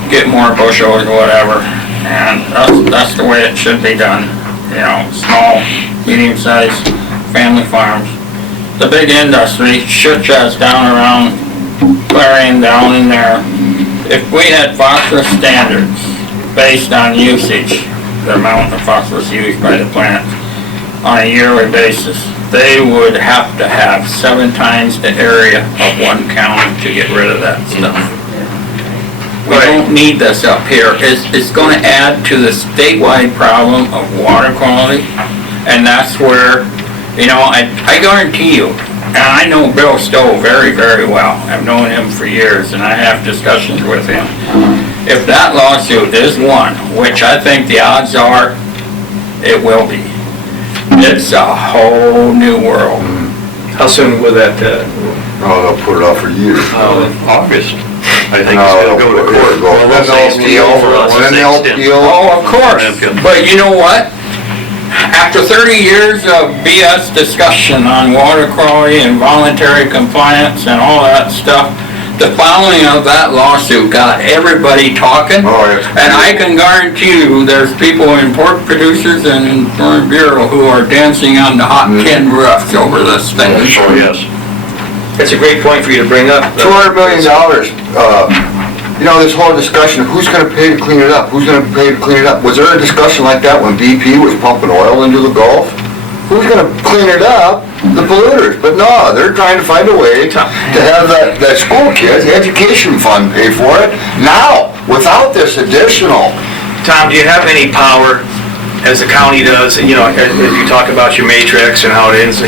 get more bushels or whatever, and that's the way it should be done, you know, small, medium-sized family farms. The big industry, shit us down around Clarion down in there. If we had phosphorus standards based on usage, the amount of phosphorus used by the plant on a yearly basis, they would have to have 7 times the area of one county to get rid of that stuff. We don't need this up here. It's gonna add to the statewide problem of water quality, and that's where, you know, I guarantee you, and I know Bill Stowe very, very well. I've known him for years, and I have discussions with him. If that lawsuit is won, which I think the odds are it will be, it's a whole new world. How soon will that, Oh, they'll put it off for years. August, I think it's No, gonna go to court. Well, then they'll appeal. Oh, of course, but you know what? After 30 years of BS discussion on water quality and voluntary compliance and all that stuff, the filing of that lawsuit got everybody talking. Oh, yes. And I can guarantee you, there's people in pork producers and in Farm Bureau who are dancing on the hot tin roofs over this thing. Oh, yes. it's a great point for you to bring up. $200 million, you know, this whole discussion, who's gonna pay to clean it up? Who's gonna pay to clean it up? Was there a discussion like that when BP was pumping oil into the Gulf? Who's gonna clean it up? The polluters. But no, they're trying to find a way to have that school kids, the education fund pay for it now, without this additional. Tom, do you have any power, as the county does, you know, as you talk about your matrix and how it ends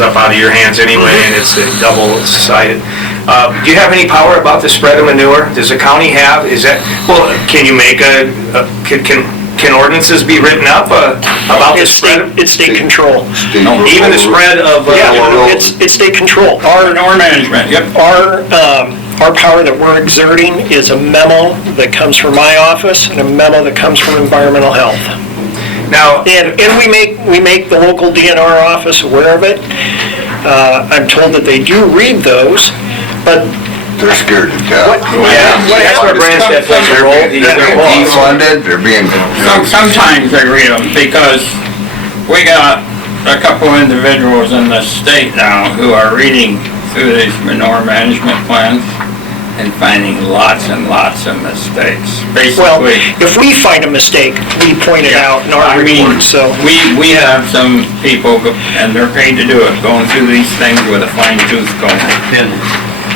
up out of your hands anyway, and it's double-sided. Do you have any power about the spread of manure? Does the county have, well, can you make can ordinances be written up about the It's spread? state, it's state control. Even the spread of, Yeah, it's state control. Manure management, yep. Our power that we're exerting is a memo that comes from my office and a memo that comes from environmental health. now, And we make the local DNR office aware of it. I'm told that they do read those, but They're scared to death. that's where Branstad plays a role. He's They're their being boss. defunded, they're being, Sometimes I read them because we got a couple individuals in the state now who are reading through these manure management plans and finding lots and lots of mistakes. well, Basically, if we find a mistake, we point it out in our I mean, report, so. we have some people, and they're paid to do it, going through these things with a fine tooth comb.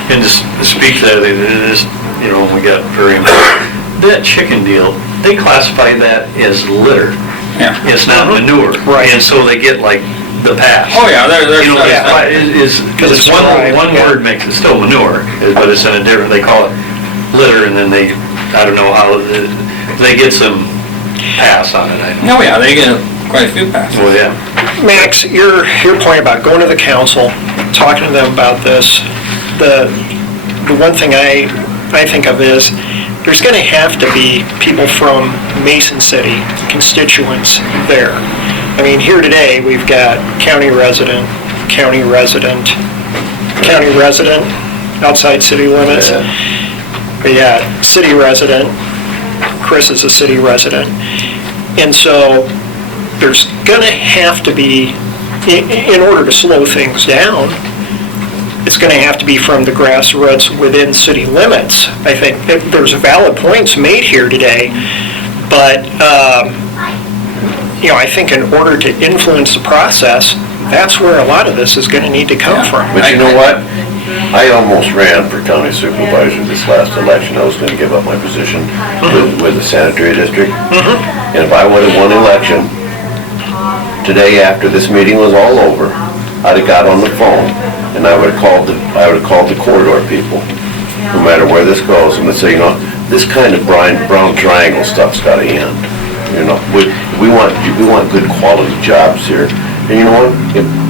And to speak to that, it is, you know, we got very important. That chicken deal, they classify that as litter. Yeah. It's not manure. Right. And so they get like the pass. Oh, yeah, there's. You know, because it's it's one dry, yeah. word makes it still manure, but it's in a different, they call it litter, and then they, I don't know how, they get some pass on it, I know. Oh, yeah, they get quite a few passes. Well, yeah. Max, your point about going to the council, talking to them about this, the one thing I think of is, there's gonna have to be people from Mason City, constituents there. I mean, here today, we've got county resident, outside city limits. But yeah, city resident, Chris is a city resident. And so, there's gonna have to be, in order to slow things down, it's gonna have to be from the grassroots within city limits. I think that there's valid points made here today, but, you know, I think in order to influence the process, that's where a lot of this is gonna need to come from. But you know what? I almost ran for county supervisor this last election. I was gonna give up my position with the sanitary district. And if I would've won election, today after this meeting was all over, I'd have got on the phone and I would've called the corridor people, no matter where this goes, and would say, you know, this kind of brown triangle stuff's gotta end. You know, we want good quality jobs here. And you know what?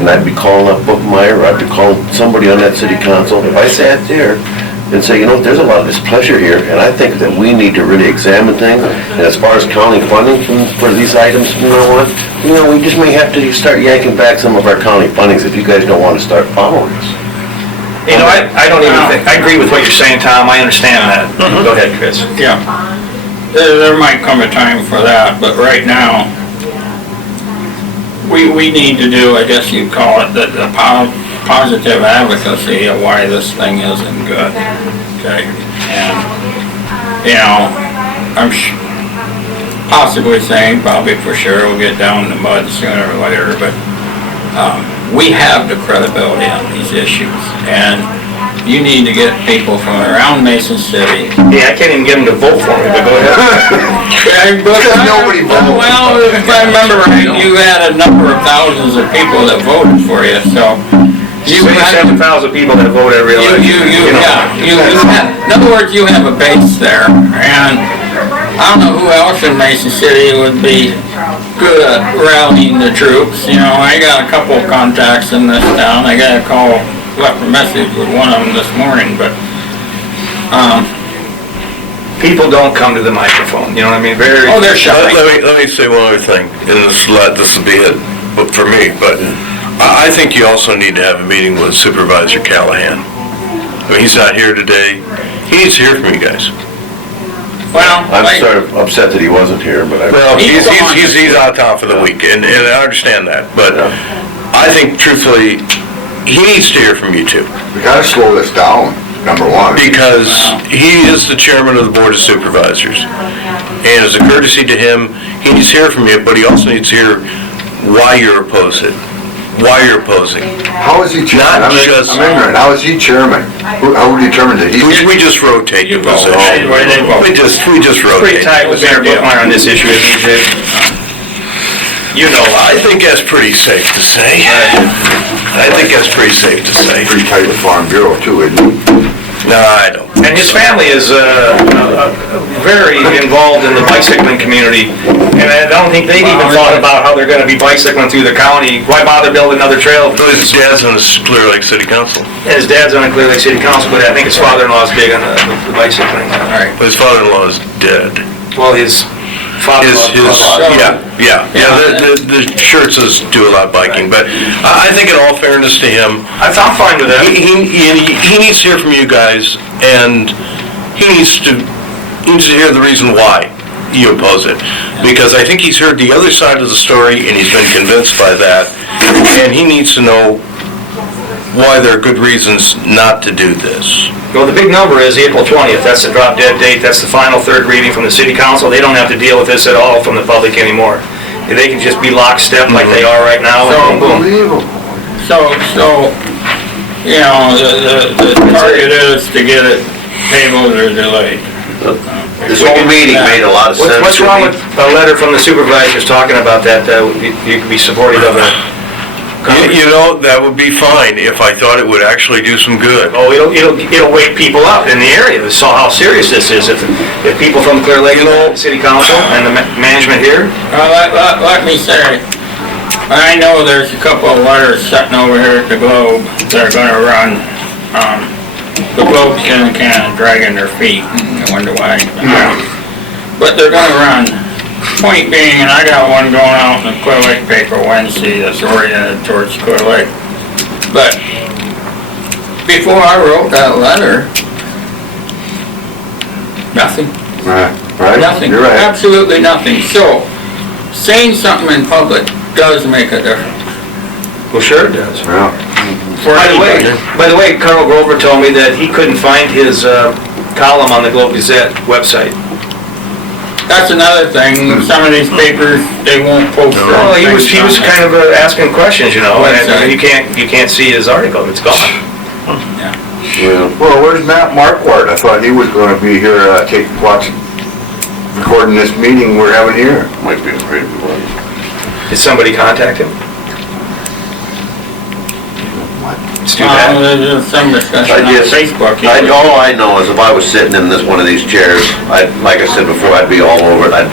And I'd be calling up Bookmeyer, or I'd be calling somebody on that city council. If I sat there and say, you know, there's a lot of displeasure here, and I think that we need to really examine things. And as far as county funding for these items from now on, you know, we just may have to start yanking back some of our county fundings if you guys don't want to start following us. You know, I don't even think, I agree with what you're saying, Tom, I understand that. Go ahead, Chris. Yeah. There might come a time for that, but right now, we need to do, I guess you'd call it, the positive advocacy of why this thing isn't good, okay? And, you know, I'm possibly saying, probably for sure, we'll get down in the mud sooner or later, but we have the credibility on these issues, and you need to get people from around Mason City. Yeah, I can't even get them to vote for me, but go ahead. Nobody voted. Well, if I remember right, you had a number of thousands of people that voted for you, so. You had 7,000 people that vote every election. In other words, you have a base there, and I don't know who else in Mason City would be good at rallying the troops. You know, I got a couple of contacts in this town. I got a call, left a message with one of them this morning, but, People don't come to the microphone, you know what I mean? oh, they're shy. Let me say one other thing, and this will be it for me, but I think you also need to have a meeting with Supervisor Callahan. I mean, he's not here today. He needs to hear from you guys. Well, I'm sort of upset that he wasn't here, but I... Well, he's out of town for the week, and I understand that, but I think truthfully, he needs to hear from you too. We gotta slow this down, number one. Because he is the chairman of the Board of Supervisors. And as a courtesy to him, he needs to hear from you, but he also needs to hear why you're opposing. Why you're opposing. How is he chairman? Not just- I'm ignorant. How is he chairman? How determined that he's... We just rotate the You vote. position. Right, they vote. We just Pretty rotate. tight with Mayor Bookmeyer on this issue, isn't it? You know, I think that's pretty safe to say. I think that's pretty safe to say. Pretty tight with Farm Bureau too, isn't he? No, I don't. and his family is very involved in the bicycling community, and I don't think they've even thought about how they're gonna be bicycling through the county. Why bother building another trail? His dad's on the Clear Lake City Council. And his dad's on the Clear Lake City Council, but I think his father-in-law's big on the bicycling. All right. His father-in-law is dead. Well, his father-in-law. The Schertzes do a lot of biking, but I think in all fairness to him, I'm fine with that. he needs to hear from you guys, and he needs to hear the reason why you oppose it. Because I think he's heard the other side of the story, and he's been convinced by that, and he needs to know why there are good reasons not to do this. Well, the big number is April 20th, that's the drop dead date, that's the final third reading from the city council. They don't have to deal with this at all from the public anymore. They can just be lockstep like they are right now, and boom, boom. Unbelievable. So, you know, the target is to get it tabled or delayed. This whole meeting made a lot of sense. What's wrong with a letter from the supervisors talking about that, you could be supportive of it? You know, that would be fine if I thought it would actually do some good. Oh, it'll wake people up in the area, to saw how serious this is. If people from Clear Lake, City Council and the management here, Let me say, I know there's a couple of letters sitting over here at the Globe that are gonna run. The Globe's kind of dragging their feet, and I wonder why. But they're gonna run. Point being, and I got one going out in the Clear Lake paper Wednesday that's oriented towards Clear Lake. But before I wrote that letter, nothing. Right. Nothing, You're right. absolutely nothing. So, saying something in public does make a difference. well, sure it does. Yeah. For anybody. By the way, Carl Grover told me that he couldn't find his column on the Globe Gazette website. That's another thing, some of these papers, they won't post certain Well, he was things on kind of asking questions, you know, and Website. you can't see his article, it's gone. Yeah. Well, where's Matt Marquardt? I thought he was gonna be here, recording this meeting we're having here. Might be afraid of one. Did somebody contact him? It's too there. bad. There's some discussion on Facebook. All I know is if I was sitting in one of these chairs, like I said before, I'd be all over it. I'd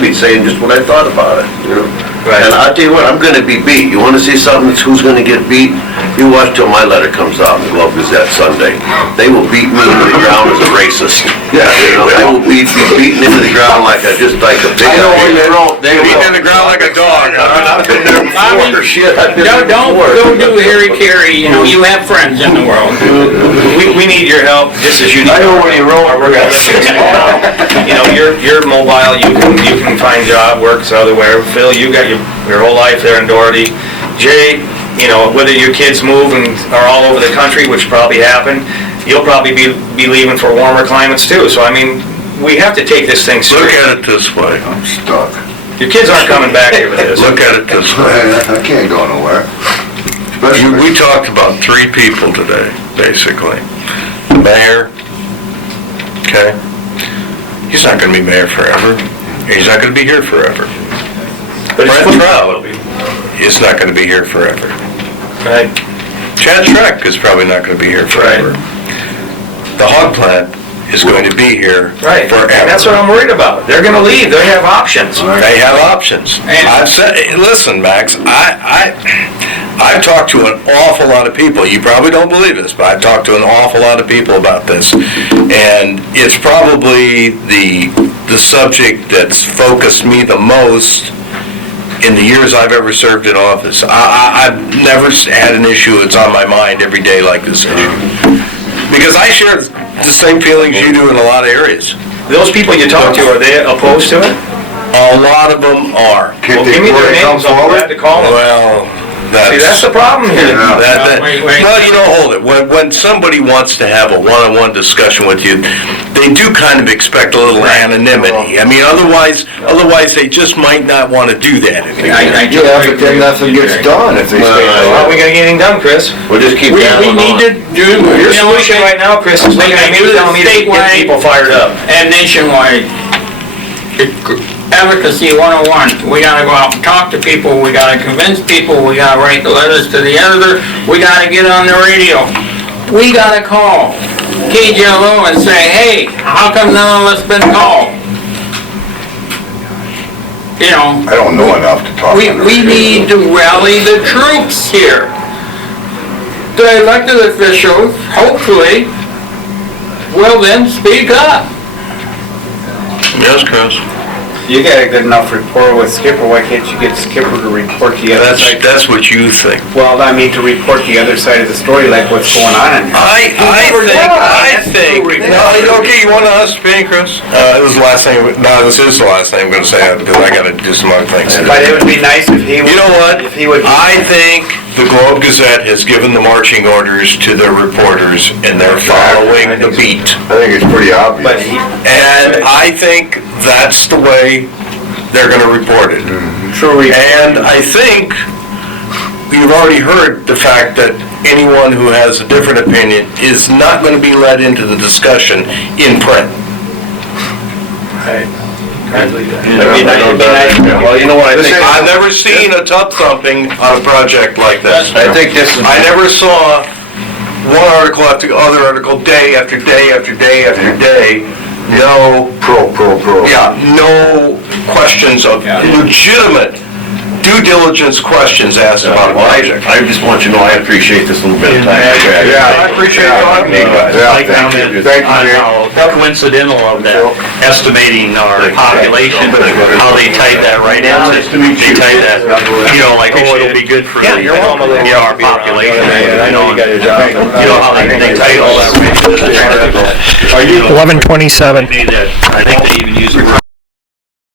be saying just what I thought about it, you know? Right. And I'll tell you what, I'm gonna be beat. You wanna see something that's who's gonna get beat? You watch till my letter comes out in the Globe Gazette Sunday. They will beat me into the ground as a racist. Yeah, You know, they will be beaten into the ground like a big. I know where you're wrong. Beaten in the ground like a dog. I've been there before. Shit, I've been there Don't before. do Harry Carey, you know, you have friends in the world. We need your help, just as you need. I know where you're wrong. We're gonna listen to you. You know, you're mobile, you can find job, works otherwhere. Phil, you got your whole life there in Dougherty. Jay, you know, whether your kids move and are all over the country, which probably happened, you'll probably be leaving for warmer climates too. So I mean, we have to take this thing Look serious. at it this way. I'm stuck. Your kids aren't coming back here with this. Look at it this way. I can't go nowhere. We talked about 3 people today, basically. Mayor, okay? He's not gonna be mayor forever. He's not gonna be here forever. But it's Brent football. Trout is not gonna be here forever. Right. Chad Schreck is probably not gonna be here forever. The hog plant is going to be here Right, forever. and that's what I'm worried about. They're gonna leave, they have options. They have options. I've said, listen, Max, I've talked to an awful lot of people. You probably don't believe this, but I've talked to an awful lot of people about this. And it's probably the subject that's focused me the most in the years I've ever served in office. I've never had an issue that's on my mind every day like this issue. Because I share the same feelings you do in a lot of areas. Those people you talk to, are they opposed to it? A lot of them are. Well, give me their names, I'll be glad to call them. Well, See, that's the problem here. Wait. Well, you know, hold it. When somebody wants to have a one-on-one discussion with you, they do kind of expect a little anonymity. I mean, otherwise they just might not want to do that. Yeah, but then nothing gets done if they stay. Well, we gotta get anything done, Chris. We'll just keep We battling need to on. do, Your solution right now, Chris, is looking at me telling me to get Statewide. people fired up. and nationwide. Advocacy 101, we gotta go out and talk to people, we gotta convince people, we gotta write the letters to the editor, we gotta get on the radio. We gotta call KGLO and say, hey, how come none of us been called? You know, I don't know enough to talk. we on the need radio. to rally the troops here. The elected officials, hopefully, will then speak up. Yes, Chris. You got a good enough rapport with Skipper, why can't you get Skipper to report the other side? That's what you think. Well, I mean, to report the other side of the story, like what's going on in here. I think, no, okay, you want to ask me, Chris? This is the last thing, no, this is the last thing I'm gonna say, because I gotta do some other things. But it would be nice if he would. You know what? If he would. I think the Globe Gazette has given the marching orders to their reporters, and they're following the beat. I think it's pretty obvious. But he. And I think that's the way they're gonna report it. True. And I think you've already heard the fact that anyone who has a different opinion is not gonna be let into the discussion in print. Well, you know what I think? I've never seen a tub thumping on a project like this. I think this is. I never saw one article after other article, day after day after day after day. No, Pro. yeah, no questions of legitimate due diligence questions asked about a Well, project. I just want you to know I appreciate this little bit of time. Yeah. I appreciate talking to you guys. Yeah, Like thank comment you. Thank you, on Jay. how coincidental of that, estimating our population, how they tied that right into, they tied that, you know, like it'll be good for the, you know, our population, you know, you know how they tied all that right into the. 11:27. I think they even use the